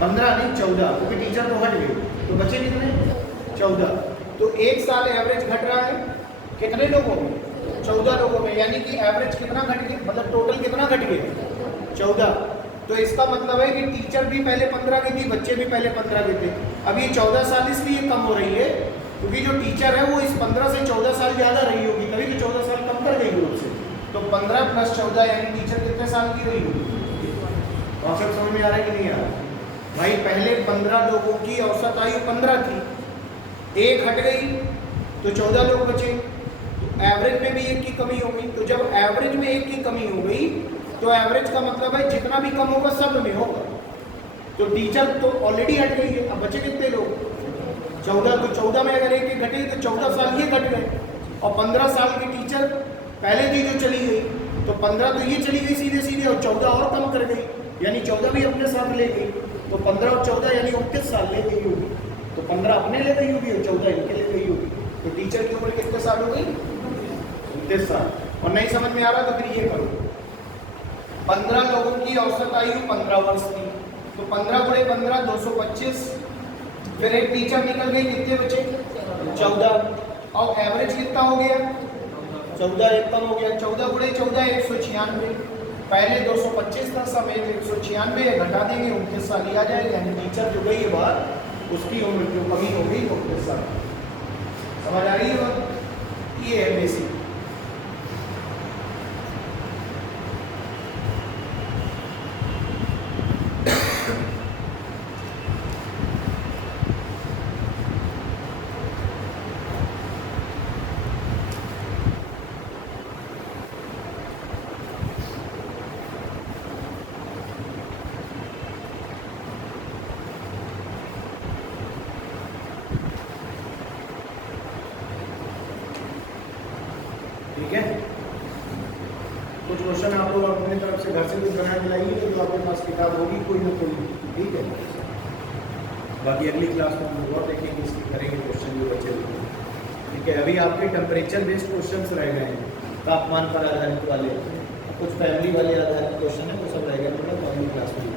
15 नहीं, 14, क्योंकि टीचर तो घट गई, तो बचे कितने? 14। तो 1 साल एवरेज घट रहा है कितने लोगों में? 14 लोगों में, यानी कि एवरेज कितना घट गया, मतलब टोटल कितना घट गया? 14। तो इसका मतलब है कि टीचर भी पहले 15 की थी, बच्चे भी पहले 15 के थे। अब ये 14 साल इसलिए कम हो रही है क्योंकि जो टीचर है वो इस 15 से 14 साल ज़्यादा रही होगी, तभी तो 14 साल कम कर गई ग्रुप से। तो 15 + 14 यानी टीचर कितने साल की रही होगी? कॉन्सेप्ट समझ में आ रहा है कि नहीं आ रहा? भाई पहले 15 लोगों की औसत आयु 15 थी, 1 हट गई तो 14 लोग बचे, एवरेज में भी 1 की कमी हो गई। तो जब एवरेज में 1 की कमी हो गई तो एवरेज का मतलब है जितना भी कम होगा सब में होगा। तो टीचर तो ऑलरेडी हट गई है, अब बचे कितने लोग? 14। तो 14 में अगर 1 घटे तो 14 साल ये घट गए, और 15 साल की टीचर पहले थी जो चली गई, तो 15 तो ये चली गई सीधे सीधे, और 14 और कम कर गई, यानी 14 भी अपने साथ ले गई। तो 15 और 14 यानी 29 साल ले गई होगी। तो 15 अपने ले गई होगी और 14 इनके ले गई होगी। तो टीचर की उम्र कितने साल हो गई? 29 साल। और नहीं समझ में आ रहा तो फिर ये करो, 15 लोगों की औसत आयु 15 वर्ष थी, तो 15 × 15 225, फिर एक टीचर निकल गई, कितने बचे? 14। और एवरेज कितना हो गया? 14 एक कम हो गया, 14 × 14 196। पहले 225 था, समय 196 घटा देंगे, 29 साल ही आ जाएगा, यानी टीचर जो गई है बाहर उसकी उम्र जो कमी हो गई 29 साल। समझ आ रही है बात? ये है बेसिक। ठीक है, कुछ क्वेश्चन आप लोग अपनी तरफ से घर से कुछ बना के लाइए, तो जो आपके पास किताब होगी कोई ना कोई। ठीक है, बाकी अगली क्लास में हम लोग और देखेंगे, इसकी करेंगे क्वेश्चन जो बचे हुए। ठीक है, अभी आपके टेम्परेचर बेस्ड क्वेश्चंस रह गए हैं, तापमान पर आधारित वाले, कुछ फैमिली वाले आधारित क्वेश्चन है, वो सब रह गए, मतलब अगली क्लास में।